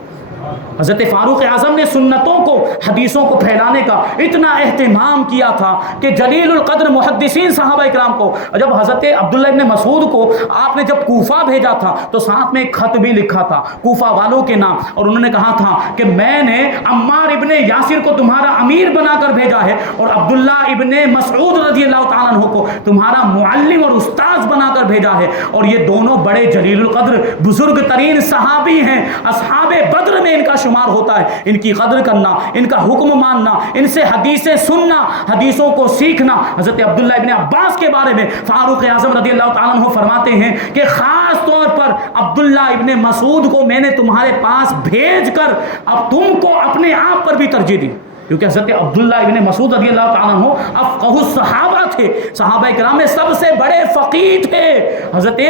حضرت فاروق اعظم نے سنتوں کو، حدیثوں کو پھیلانے کا اتنا اہتمام کیا تھا کہ جلیل القدر محدثین صحابہ کرام کو، جب حضرت عبداللہ ابن مسعود کو آپ نے جب کوفہ بھیجا تھا تو ساتھ میں ایک خط بھی لکھا تھا کوفہ والوں کے نام، اور انہوں نے کہا تھا کہ میں نے عمار ابن یاسر کو تمہارا امیر بنا کر بھیجا ہے اور عبداللہ ابن مسعود رضی اللہ تعالیٰ عنہ کو تمہارا معلم اور استاذ بنا کر بھیجا ہے. اور یہ دونوں بڑے جلیل القدر بزرگ ترین صحابی ہیں، اصحاب بدر میں ان کا شمار ہوتا ہے. ان کی قدر کرنا، ان کا حکم ماننا، ان سے حدیثیں سننا، حدیثوں کو سیکھنا. حضرت عبداللہ ابن عباس کے بارے میں فاروق اعظم رضی اللہ تعالیٰ عنہ فرماتے ہیں کہ خاص طور پر عبداللہ ابن مسعود کو میں نے تمہارے پاس بھیج کر اب تم کو اپنے آپ پر بھی ترجیح دی. کیونکہ حضرت عبداللہ ابن مسعود رضی اللہ تعالیٰ عنہ افقہ الصحابہ تھے، صحابہ کرام میں سب سے بڑے فقیہ تھے۔ حضرت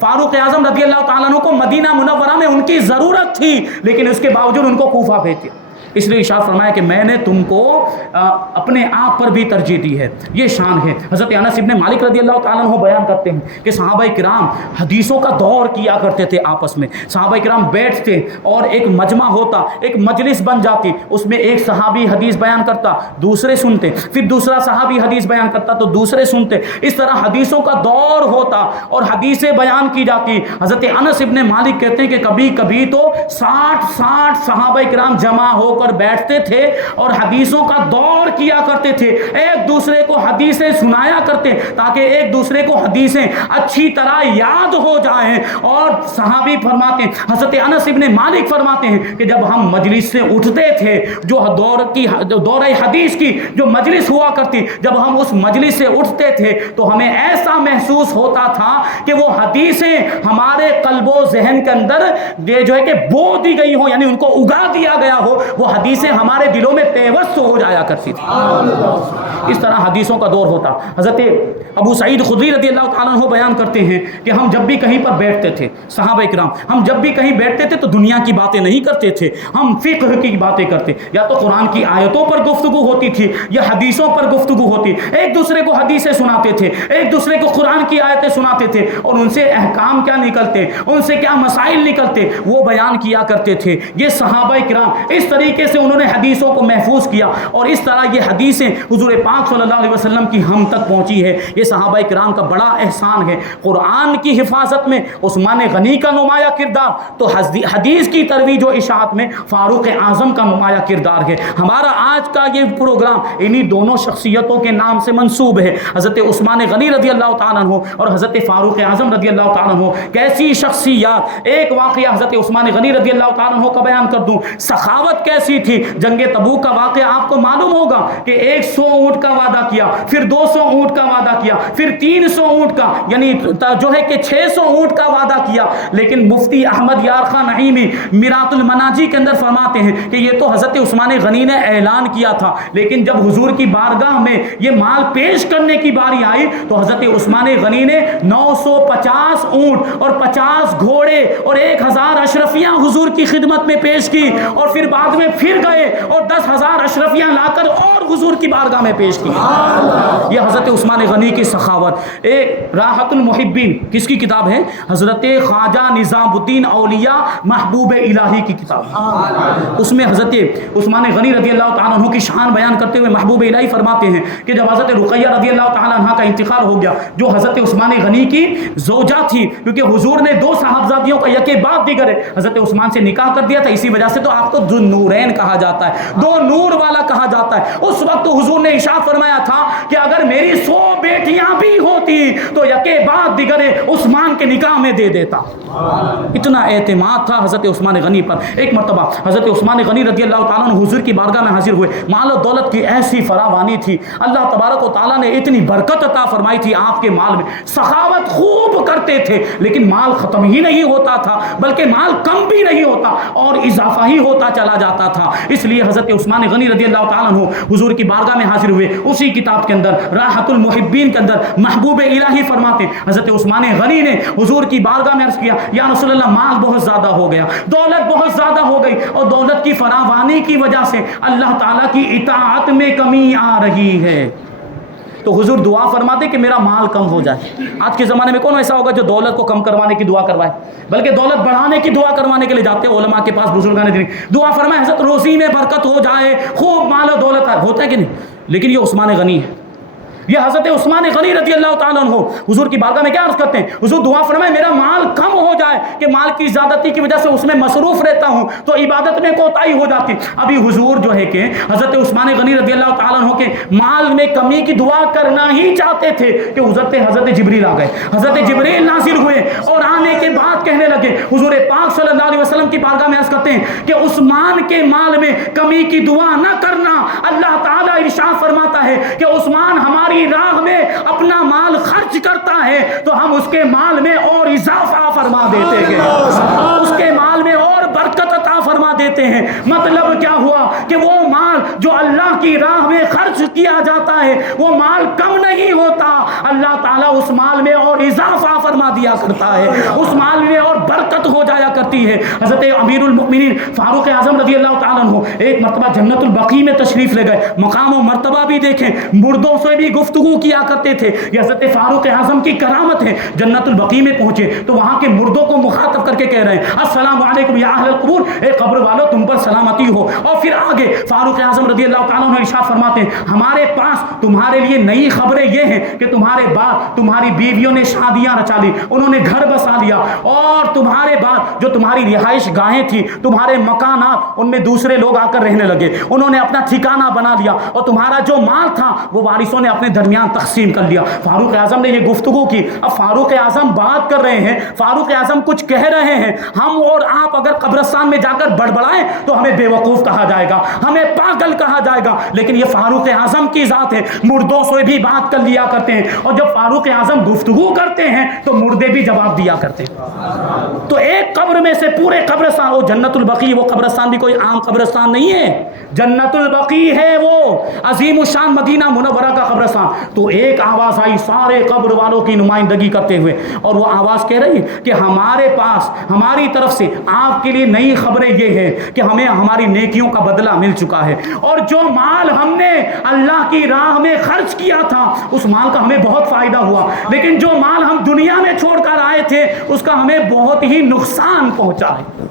فاروق اعظم رضی اللہ تعالیٰ عنہ کو مدینہ منورہ میں ان کی ضرورت تھی، لیکن اس کے باوجود ان کو کوفہ بھیجے۔ اس لیے ارشاد فرمایا کہ میں نے تم کو اپنے آپ پر بھی ترجیح دی ہے، یہ شان ہے۔ حضرت انس ابن مالک رضی اللہ تعالیٰ عنہ بیان کرتے ہیں کہ صحابہ کرام حدیثوں کا دور کیا کرتے تھے آپس میں، صحابہ کرام بیٹھتے اور ایک مجمع ہوتا، ایک مجلس بن جاتی، اس میں ایک صحابی حدیث بیان کرتا، دوسرے سنتے، پھر دوسرا صحابی حدیث بیان کرتا تو دوسرے سنتے، اس طرح حدیثوں کا دور ہوتا اور حدیثیں بیان کی جاتی۔ حضرت انس ابن مالک کہتے ہیں کہ کبھی کبھی تو 60 صحابہ کرام جمع ہو کر بیٹھتے تھے اور حدیثوں کا دور کیا کرتے تھے، ایک دوسرے کو حدیثیں سنایا کرتے تاکہ ایک دوسرے کو حدیثیں اچھی طرح یاد ہو جائیں۔ اور صحابی فرماتے ہیں، حضرت انس ابن مالک فرماتے ہیں کہ جب ہم مجلس سے اٹھتے تھے، جو دورہ حدیث کی جو مجلس ہوا کرتی، جب ہم اس مجلس سے اٹھتے تھے تو ہمیں ایسا محسوس ہوتا تھا کہ وہ حدیثیں ہمارے قلب و ذہن کے اندر جو ہے کہ بو دی گئی ہو، یعنی ان کو اگا دیا گیا ہو، وہ حدیثیں ہمارے دلوں میں پیوست ہو جایا کرتی تھی۔ اس طرح حدیثوں کا دور ہوتا۔ حضرت ابو سعید خدری رضی اللہ تعالیٰ عنہ بیان کرتے ہیں کہ ہم جب بھی کہیں پر بیٹھتے تھے، صحابہ کرام ہم جب بھی کہیں بیٹھتے تھے تو دنیا کی باتیں نہیں کرتے تھے، ہم فقہ کی باتیں کرتے، یا تو قرآن کی آیتوں پر گفتگو ہوتی تھی یا حدیثوں پر گفتگو ہوتی، ایک دوسرے کو حدیثیں سناتے تھے، ایک دوسرے کو قرآن کی آیتیں سناتے تھے اور ان سے احکام کیا نکلتے، ان سے کیا مسائل نکلتے وہ بیان کیا کرتے تھے۔ یہ صحابہ کرام اس طریقے سے انہوں نے حدیثوں کو محفوظ کیا اور اس طرح یہ حدیثیں حضور پاک صلی اللہ علیہ وسلم کی ہم تک پہنچی ہے۔ یہ صحابہ کرام کا بڑا احسان ہے۔ قرآن کی حفاظت میں عثمان غنی کا نمایاں کردار، تو حدیث کی ترویج و اشاعت میں فاروق اعظم کا نمایاں کردار ہے۔ ہمارا آج کا یہ پروگرام انہی دونوں شخصیتوں کے نام سے منسوب ہے، حضرت عثمان غنی رضی اللہ تعالیٰ عنہ اور حضرت فاروق اعظم رضی اللہ تعالیٰ عنہ۔ کیسی شخصیات! ایک واقعہ حضرت عثمان غنی رضی اللہ تعالیٰ عنہ کا بیان کر دوں، سخاوت کیسی تھی۔ جنگ تبوک کا واقعہ آپ کو معلوم ہوگا کہ 100 اونٹ کا وعدہ کیا، پھر 200 اونٹ کا وعدہ کیا، پھر 300 اونٹ کا، یعنی جو ہے کہ 600 اونٹ کا وعدہ کیا۔ لیکن مفتی احمد یار خان نعیمی میرات المناجی کے اندر فرماتے ہیں کہ یہ تو حضرت عثمان غنی نے اعلان کیا تھا، لیکن جب حضور کی بارگاہ میں یہ مال پیش کرنے کی باری آئی تو حضرت عثمان غنی نے 950 اونٹ اور 50 گھوڑے اور 1000 اشرفیاں حضور کی خدمت میں پیش کی، اور پھر بعد میں پھر گئے اور 10,000 اشرفیاں لا کر اور حضور کی بارگاہ میں پیش کی۔ یہ حضرت عثمان غنی کی سخاوت۔ ایک راحت المحبین کس کی کتاب ہے؟ حضرت خواجہ نظام الدین اولیاء محبوب الہی کی کتاب۔ اس میں حضرت عثمان غنی رضی اللہ تعالیٰ عنہ کی شان بیان کرتے ہوئے محبوب الہی فرماتے ہیں کہ جب حضرت رقیہ رضی اللہ تعالیٰ عنہ کا انتقال ہو گیا، جو حضرت عثمان غنی کی زوجہ تھی، کیونکہ حضور نے 2 صاحبزادیوں کا یکے بعد دیگر حضرت عثمان سے نکاح کر دیا تھا، اسی وجہ سے تو آپ کو ذو النورین کہا جاتا ہے، 2 نور والا کہا جاتا ہے۔ اس وقت حضور نے ارشاد فرمایا تھا کہ اگر میری 100 بیٹیاں بھی ہوتی تو یکے بعد دیگر عثمان کے نکاح میں دے دیتا۔ اتنا اعتماد تھا حضرت عثمان غنی پر۔ ایک مرتبہ حضرت عثمان غنی رضی اللہ تعالیٰ عنہ حضور کی بارگاہ میں حاضر ہوئے، مال و دولت کی ایسی فراوانی تھی، اللہ تبارک و تعالیٰ نے اتنی برکت عطا فرمائی تھی آپ کے مال میں، سخاوت خوب کرتے تھے، لیکن مال ختم ہی نہیں ہوتا تھا، بلکہ مال کم بھی نہیں ہوتا اور اضافہ ہی ہوتا چلا جاتا تھا۔ اس لیے حضرت عثمان غنی رضی اللہ تعالیٰ عنہ حضور کی بارگاہ میں حاضر ہوئے۔ اسی کتاب کے اندر راحت المحبین کے اندر محبوب الہی فرماتے حضرت عثمان غنی نے حضور کی بارگاہ میں عرض کیا، یا رسول اللہ مال بہت زیادہ ہو گیا، دولت بہت زیادہ ہو گئی، اور دولت کی فراوانی کی وجہ سے اللہ تعالیٰ کی اطاعت میں کمی آ رہی ہے۔ تو حضور دعا فرماتے کہ میرا مال کم ہو جائے۔ آج کے زمانے میں کون ایسا ہوگا جو دولت کو کم کروانے کی دعا کروائے، بلکہ دولت بڑھانے کی دعا کروانے کے لیے جاتے ہیں علماء کے پاس، بزرگان دین دعا فرمائے حضرت روزی میں برکت ہو جائے، خوب مال و دولت ہے، ہوتا ہے کہ نہیں؟ لیکن یہ عثمان غنی ہے، یہ حضرت عثمان غنی رضی اللہ تعالیٰ عنہ حضور کی بارگاہ میں کیا عرض کرتے ہیں؟ حضور دعا فرمائے میرا مال کم ہو جائے کہ مال کی زیادتی کی وجہ سے اس میں مصروف رہتا ہوں تو عبادت میں کوتاہی ہو جاتی۔ ابھی حضور جو ہے کہ حضرت عثمان غنی رضی اللہ تعالیٰ عنہ کے مال میں کمی کی دعا کرنا ہی چاہتے تھے کہ حضرت جبریل آ گئے، حضرت جبریل نازل ہوئے اور آنے کے بعد کہنے لگے، حضور پاک صلی اللہ علیہ وسلم کی بارگاہ میں عرض کرتے ہیں کہ عثمان کے مال میں کمی کی دعا نہ کرنا، اللہ تعالیٰ ارشاد فرماتا ہے کہ عثمان ہماری راہ میں اپنا مال خرچ کرتا ہے تو ہم اس کے مال میں اور اضافہ فرما دیتے ہیں، اس کے مال میں اور برکت عطا فرما فرما دیتے ہیں۔ مطلب کیا ہوا کہ وہ مال جو اللہ کی راہ میں خرچ کیا جاتا ہے وہ مال کم نہیں ہوتا، اللہ تعالیٰ اس مال میں اور اضافہ فرما دیا کرتا ہے، اس مال میں اور برکت ہو جایا کرتی ہے۔ حضرت امیر المؤمنین فاروق اعظم رضی اللہ تعالیٰ عنہ ایک مرتبہ جنت البقیع میں تشریف لے گئے، مقام و مرتبہ بھی دیکھیں، مردوں سے بھی گفتگو کیا کرتے تھے۔ یہ حضرت فاروق اعظم کی کرامت ہے۔ جنت البقیع میں پہنچے تو وہاں کے مردوں کو مخاطب کر کے کہہ رہے ہیں السلام علیکم یا اہل القبور، اے قبر والو تم پر سلامتی ہو۔ اور پھر آگے فاروق اعظم رضی اللہ تعالیٰ عنہ ارشاد فرماتے ہیں ہمارے پاس تمہارے لیے نئی خبریں یہ ہیں کہ تمہارے بعد تمہاری بیویوں نے شادیاں رچا لی، انہوں نے گھر بسا لیا، اور تمہارے بعد جو تمہاری رہائش گاہیں تھی، تمہارے مکانات، ان میں دوسرے لوگ آ کر رہنے لگے، انہوں نے اپنا ٹھکانہ بنا لیا، اور تمہارا جو مال تھا وہ وارثوں نے اپنے درمیان تقسیم کر لیا۔ فاروق اعظم نے یہ گفتگو کی۔ اب فاروق اعظم بات کر رہے ہیں، فاروق اعظم کچھ کہہ رہے ہیں، ہم اور آپ اگر قبرستان میں جا کر بڑبڑائیں تو ہمیں بے وقوف کہا جائے گا، ہمیں پاگل کہا جائے گا، لیکن یہ فاروق اعظم کی ذات ہے، مردوں سے بھی بات کر لیا کرتے ہیں، اور جب فاروق اعظم گفتگو کرتے ہیں تو مردے بھی جواب دیا کرتے ہیں۔ تو ایک قبر میں سے پورے قبرستان، وہ جنت البقیع، وہ قبرستان بھی کوئی عام قبرستان نہیں ہے، جنت البقیع ہے وہ عظیم الشان مدینہ منورہ کا قبرستان۔ تو ایک آواز آئی سارے قبر والوں کی نمائندگی کرتے ہوئے، اور وہ آواز کہہ رہی ہے کہ ہمارے پاس ہماری طرف سے آپ کے لیے نئی خبریں یہ ہے کہ ہمیں ہماری نیکیوں کا بدلہ مل چکا ہے، اور جو مال ہم نے اللہ کی راہ میں خرچ کیا تھا اس مال کا ہمیں بہت فائدہ ہوا، لیکن جو مال ہم دنیا میں چھوڑ کر آئے تھے اس کا ہمیں بہت ہی نقصان پہنچا ہے۔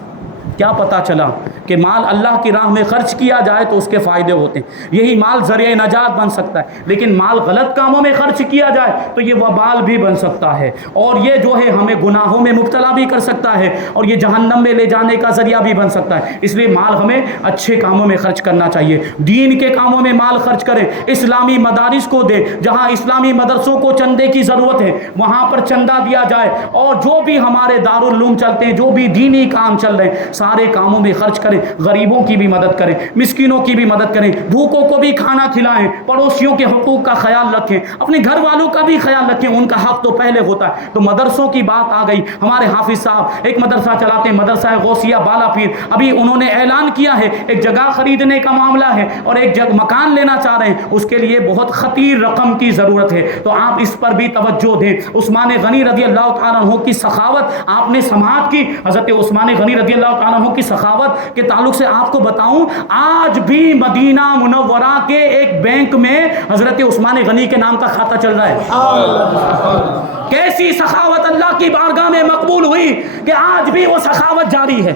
کیا پتا چلا کہ مال اللہ کی راہ میں خرچ کیا جائے تو اس کے فائدے ہوتے ہیں، یہی مال ذریعہ نجات بن سکتا ہے، لیکن مال غلط کاموں میں خرچ کیا جائے تو یہ وبال بھی بن سکتا ہے، اور یہ جو ہے ہمیں گناہوں میں مبتلا بھی کر سکتا ہے، اور یہ جہنم میں لے جانے کا ذریعہ بھی بن سکتا ہے۔ اس لیے مال ہمیں اچھے کاموں میں خرچ کرنا چاہیے، دین کے کاموں میں مال خرچ کریں، اسلامی مدارس کو دیں، جہاں اسلامی مدرسوں کو چندے کی ضرورت ہے وہاں پر چندہ دیا جائے، اور جو بھی ہمارے دارالعلوم چلتے ہیں، جو بھی دینی کام چل رہے ہیں سارے کاموں میں خرچ کریں، غریبوں کی بھی مدد کریں، مسکینوں کی بھی مدد کریں، بھوکوں کو بھی کھانا کھلائیں، پڑوسیوں کے حقوق کا خیال رکھیں، اپنے گھر والوں کا بھی خیال رکھیں، ان کا حق تو پہلے ہوتا ہے۔ تو مدرسوں کی بات آ گئی، ہمارے حافظ صاحب ایک مدرسہ چلاتے ہیں، مدرسہ غوثیہ بالا پیر، ابھی انہوں نے اعلان کیا ہے ایک جگہ خریدنے کا معاملہ ہے اور ایک مکان لینا چاہ رہے ہیں، اس کے لیے بہت خطیر رقم کی ضرورت ہے، تو آپ اس پر بھی توجہ دیں۔ عثمان غنی رضی اللہ تعالیٰ عنہ کی سخاوت آپ نے سماعت کی، حضرت عثمان غنی رضی اللہ تعالیٰ عنہ کی سخاوت کے تعلق سے آپ کو بتاؤں، آج بھی مدینہ منورہ کے ایک بینک میں حضرت عثمان غنی کے نام کا کھاتہ چل رہا ہے۔ کیسی سخاوت اللہ کی بارگاہ میں مقبول ہوئی کہ آج بھی وہ سخاوت جاری ہے۔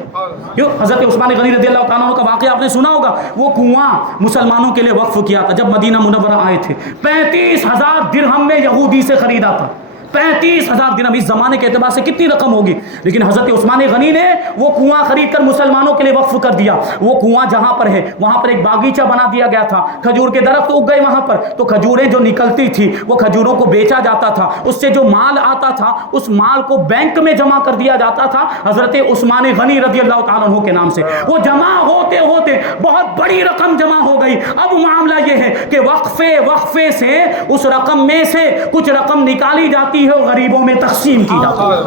حضرت عثمان غنی رضی اللہ تعالیٰ عنہ کا واقعہ آپ نے سنا ہوگا، وہ کنواں مسلمانوں کے لیے وقف کیا تھا جب مدینہ منورہ آئے تھے، 35,000 درہم میں یہودی سے خریدا تھا، 35,000 درہم، اس زمانے کے اعتبار سے کتنی رقم ہوگی، لیکن حضرت عثمان غنی نے وہ کنواں خرید کر مسلمانوں کے لیے وقف کر دیا۔ وہ کنواں جہاں پر ہے وہاں پر ایک باغیچہ بنا دیا گیا تھا، کھجور کے درخت اگ گئے وہاں پر، تو کھجوریں جو نکلتی تھی وہ کھجوروں کو بیچا جاتا تھا، اس سے جو مال آتا تھا اس مال کو بینک میں جمع کر دیا جاتا تھا حضرت عثمان غنی رضی اللہ تعالیٰ عنہ کے نام سے۔ وہ جمع ہوتے ہوتے بہت بڑی رقم جمع ہو گئی۔ اب معاملہ یہ ہے کہ وقفے سے اس رقم میں سے کچھ رقم نکالی جاتی ہے اور غریبوں میں تقسیم کی جاتی ہے۔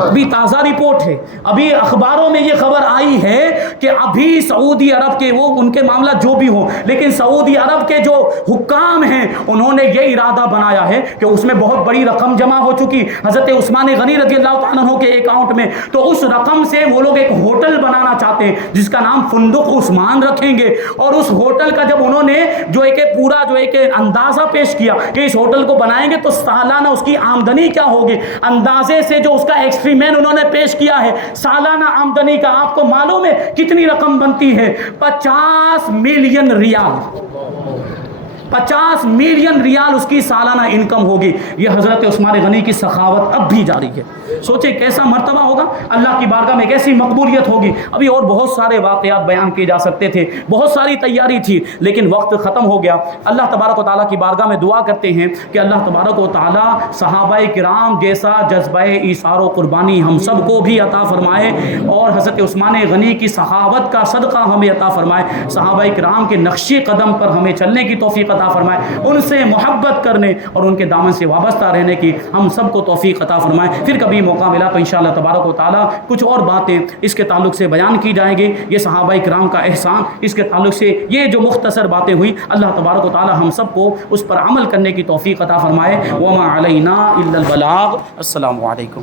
ابھی تازہ رپورٹ ہے، ابھی اخباروں میں یہ خبر آئی ہے کہ ابھی سعودی عرب کے، وہ ان کے معاملہ جو بھی ہو، لیکن سعودی عرب کے جو حکام ہیں انہوں نے یہ ارادہ بنایا ہے کہ اس میں بہت بڑی رقم جمع ہو چکی حضرت عثمان غنی رضی اللہ تعالیٰ عنہ کے اکاؤنٹ میں، تو اس رقم سے وہ لوگ ایک ہوٹل بنانا چاہتے ہیں جس کا نام فندق عثمان رکھیں گے، اور اس ہوٹل کا جب انہوں نے جو ایک پورا جو ایک اندازہ پیش کیا کہ اس ہوٹل کو بنائیں گے تو سالانہ اس کی آمدنی کیا ہوگی، اندازے سے جو اس کا ایکسٹریمین انہوں نے پیش کیا ہے، سالانہ آمدنی کا آپ کو معلوم ہے کتنی رقم بنتی ہے؟ 50 ملین ریال، 50 ملین ریال اس کی سالانہ انکم ہوگی۔ یہ حضرت عثمان غنی کی سخاوت اب بھی جاری ہے۔ سوچیں کیسا مرتبہ ہوگا، اللہ کی بارگاہ میں کیسی مقبولیت ہوگی۔ ابھی اور بہت سارے واقعات بیان کیے جا سکتے تھے، بہت ساری تیاری تھی، لیکن وقت ختم ہو گیا۔ اللہ تبارک و تعالیٰ کی بارگاہ میں دعا کرتے ہیں کہ اللہ تبارک و تعالیٰ صحابہ کرام جیسا جذبہ ایثار و قربانی ہم سب کو بھی عطا فرمائے، اور حضرت عثمان غنی کی سخاوت کا صدقہ ہمیں عطا فرمائے، صحابہ کرام کے نقش قدم پر ہمیں چلنے کی توفیق عطا فرمائے، ان سے محبت کرنے اور ان کے دامن سے وابستہ رہنے کی ہم سب کو توفیق عطا فرمائے۔ پھر کبھی موقع ملا تو انشاءاللہ تبارک و تعالیٰ کچھ اور باتیں اس کے تعلق سے بیان کی جائیں گی، یہ صحابہ کرام کا احسان، اس کے تعلق سے یہ جو مختصر باتیں ہوئی، اللہ تبارک و تعالیٰ ہم سب کو اس پر عمل کرنے کی توفیق عطا فرمائے۔ وما علینا الا البلاغ۔ السلام علیکم۔